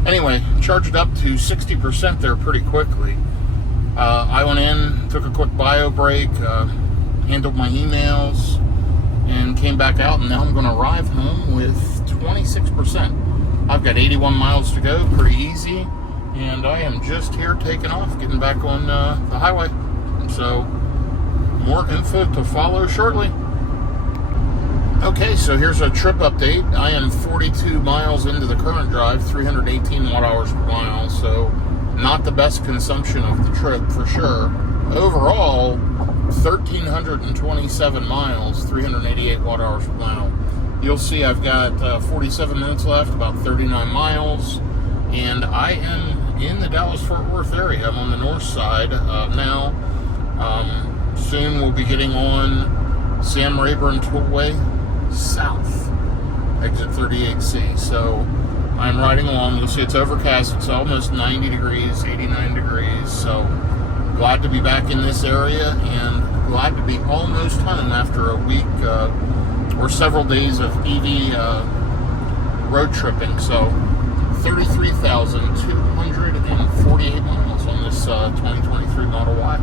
Anyway, charged up to 60% there pretty quickly. I went in, took a quick bio break, handled my emails, and came back out, and now I'm going to arrive home with 26%. I've got 81 miles to go, pretty easy, and I am just here taking off, getting back on the highway. So, more info to follow shortly. Okay, so here's a trip update. I am 42 miles into the current drive, 318 watt hours per mile, so not the best consumption of the trip for sure. Overall, 1,327 miles, 388 watt hours per mile. You'll see I've got 47 minutes left, about 39 miles, and I am in the Dallas-Fort Worth area. I'm on the north side now. Soon we'll be getting on Sam Rayburn Tollway south, exit 38C. So I'm riding along. You'll see it's overcast. It's almost 90 degrees, 89 degrees. So glad to be back in this area, and glad to be almost home after a week or several days of EV road tripping. So 33,248 miles on this 2023 Model Y.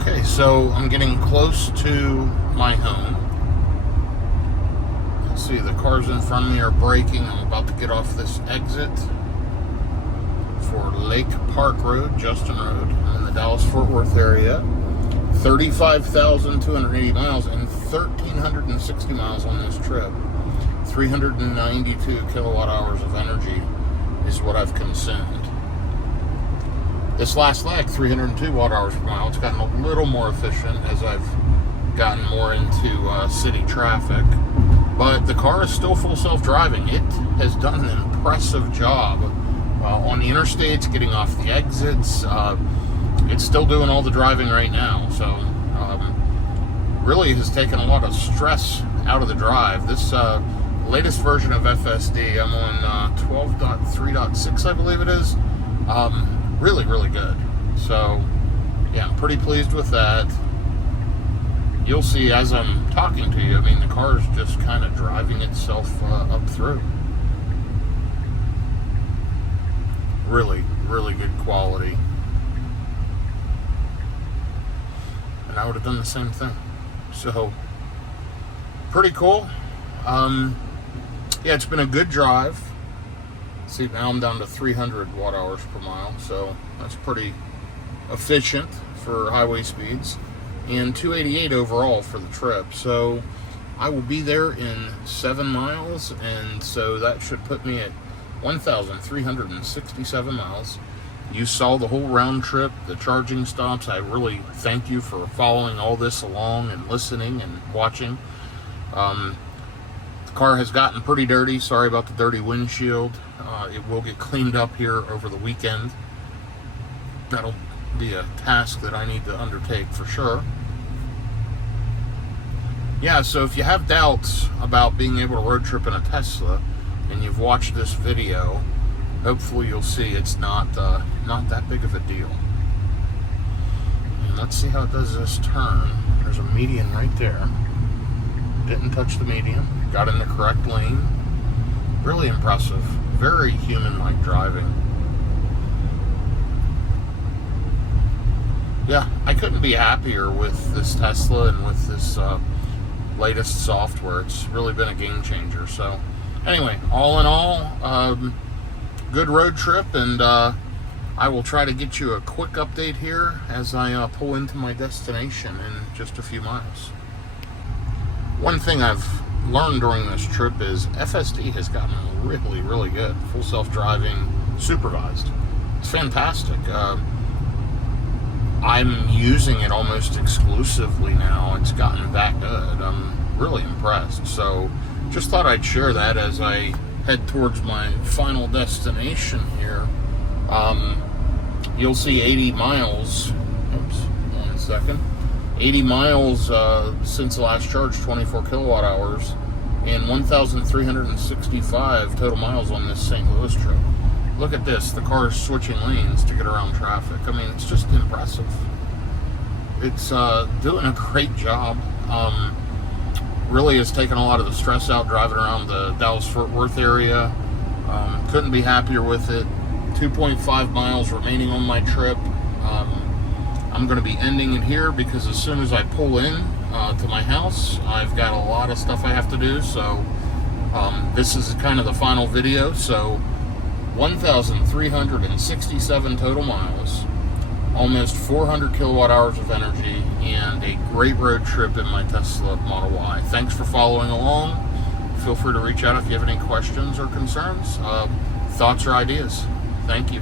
Okay, so I'm getting close to my home. You'll see the cars in front of me are braking. I'm about to get off this exit for Lake Park Road, Justin Road. I'm in the Dallas-Fort Worth area. 35,280 miles and 1,360 miles on this trip. 392 kilowatt hours of energy is what I've consumed. This last leg, 302 watt hours per mile. It's gotten a little more efficient as I've gotten more into city traffic. But the car is still full self-driving. It has done an impressive job on the interstates, getting off the exits. It's still doing all the driving right now, so really has taken a lot of stress out of the drive. This latest version of FSD, I'm on 12.3.6, I believe it is. Really, really good. So, yeah, I'm pretty pleased with that. You'll see as I'm talking to you, I mean, the car is just kind of driving itself up through. Really, really good quality. And I would have done the same thing. So, pretty cool. Yeah, it's been a good drive. See, now I'm down to 300 watt hours per mile, so that's pretty efficient for highway speeds. And 288 overall for the trip. So I will be there in 7 miles, and so that should put me at 1,367 miles. You saw the whole round trip, the charging stops. I really thank you for following all this along and listening and watching. The car has gotten pretty dirty. Sorry about the dirty windshield. It will get cleaned up here over the weekend. That'll be a task that I need to undertake for sure. Yeah, so if you have doubts about being able to road trip in a Tesla and you've watched this video, hopefully you'll see it's not that big of a deal. And let's see how it does this turn. There's a median right there. Didn't touch the median. Got in the correct lane. Really impressive. Very human-like driving. Yeah, I couldn't be happier with this Tesla and with this latest software. It's really been a game changer. So anyway, all in all, good road trip, and I will try to get you a quick update here as I pull into my destination in just a few miles. One thing I've learned during this trip is FSD has gotten really, really good. Full self-driving, supervised. It's fantastic. I'm using it almost exclusively now. It's gotten that good. I'm really impressed. So just thought I'd share that as I head towards my final destination here. You'll see 80 miles. Oops, 1 second. 80 miles since the last charge, 24 kilowatt hours, and 1,365 total miles on this St. Louis trip. Look at this, the car is switching lanes to get around traffic. I mean, it's just impressive. It's doing a great job. Really has taken a lot of the stress out driving around the Dallas-Fort Worth area. Couldn't be happier with it. 2.5 miles remaining on my trip. I'm going to be ending it here because as soon as I pull in to my house, I've got a lot of stuff I have to do. So this is kind of the final video. So 1,367 total miles, almost 400 kilowatt hours of energy, and a great road trip in my Tesla Model Y. Thanks for following along. Feel free to reach out if you have any questions or concerns, thoughts or ideas. Thank you.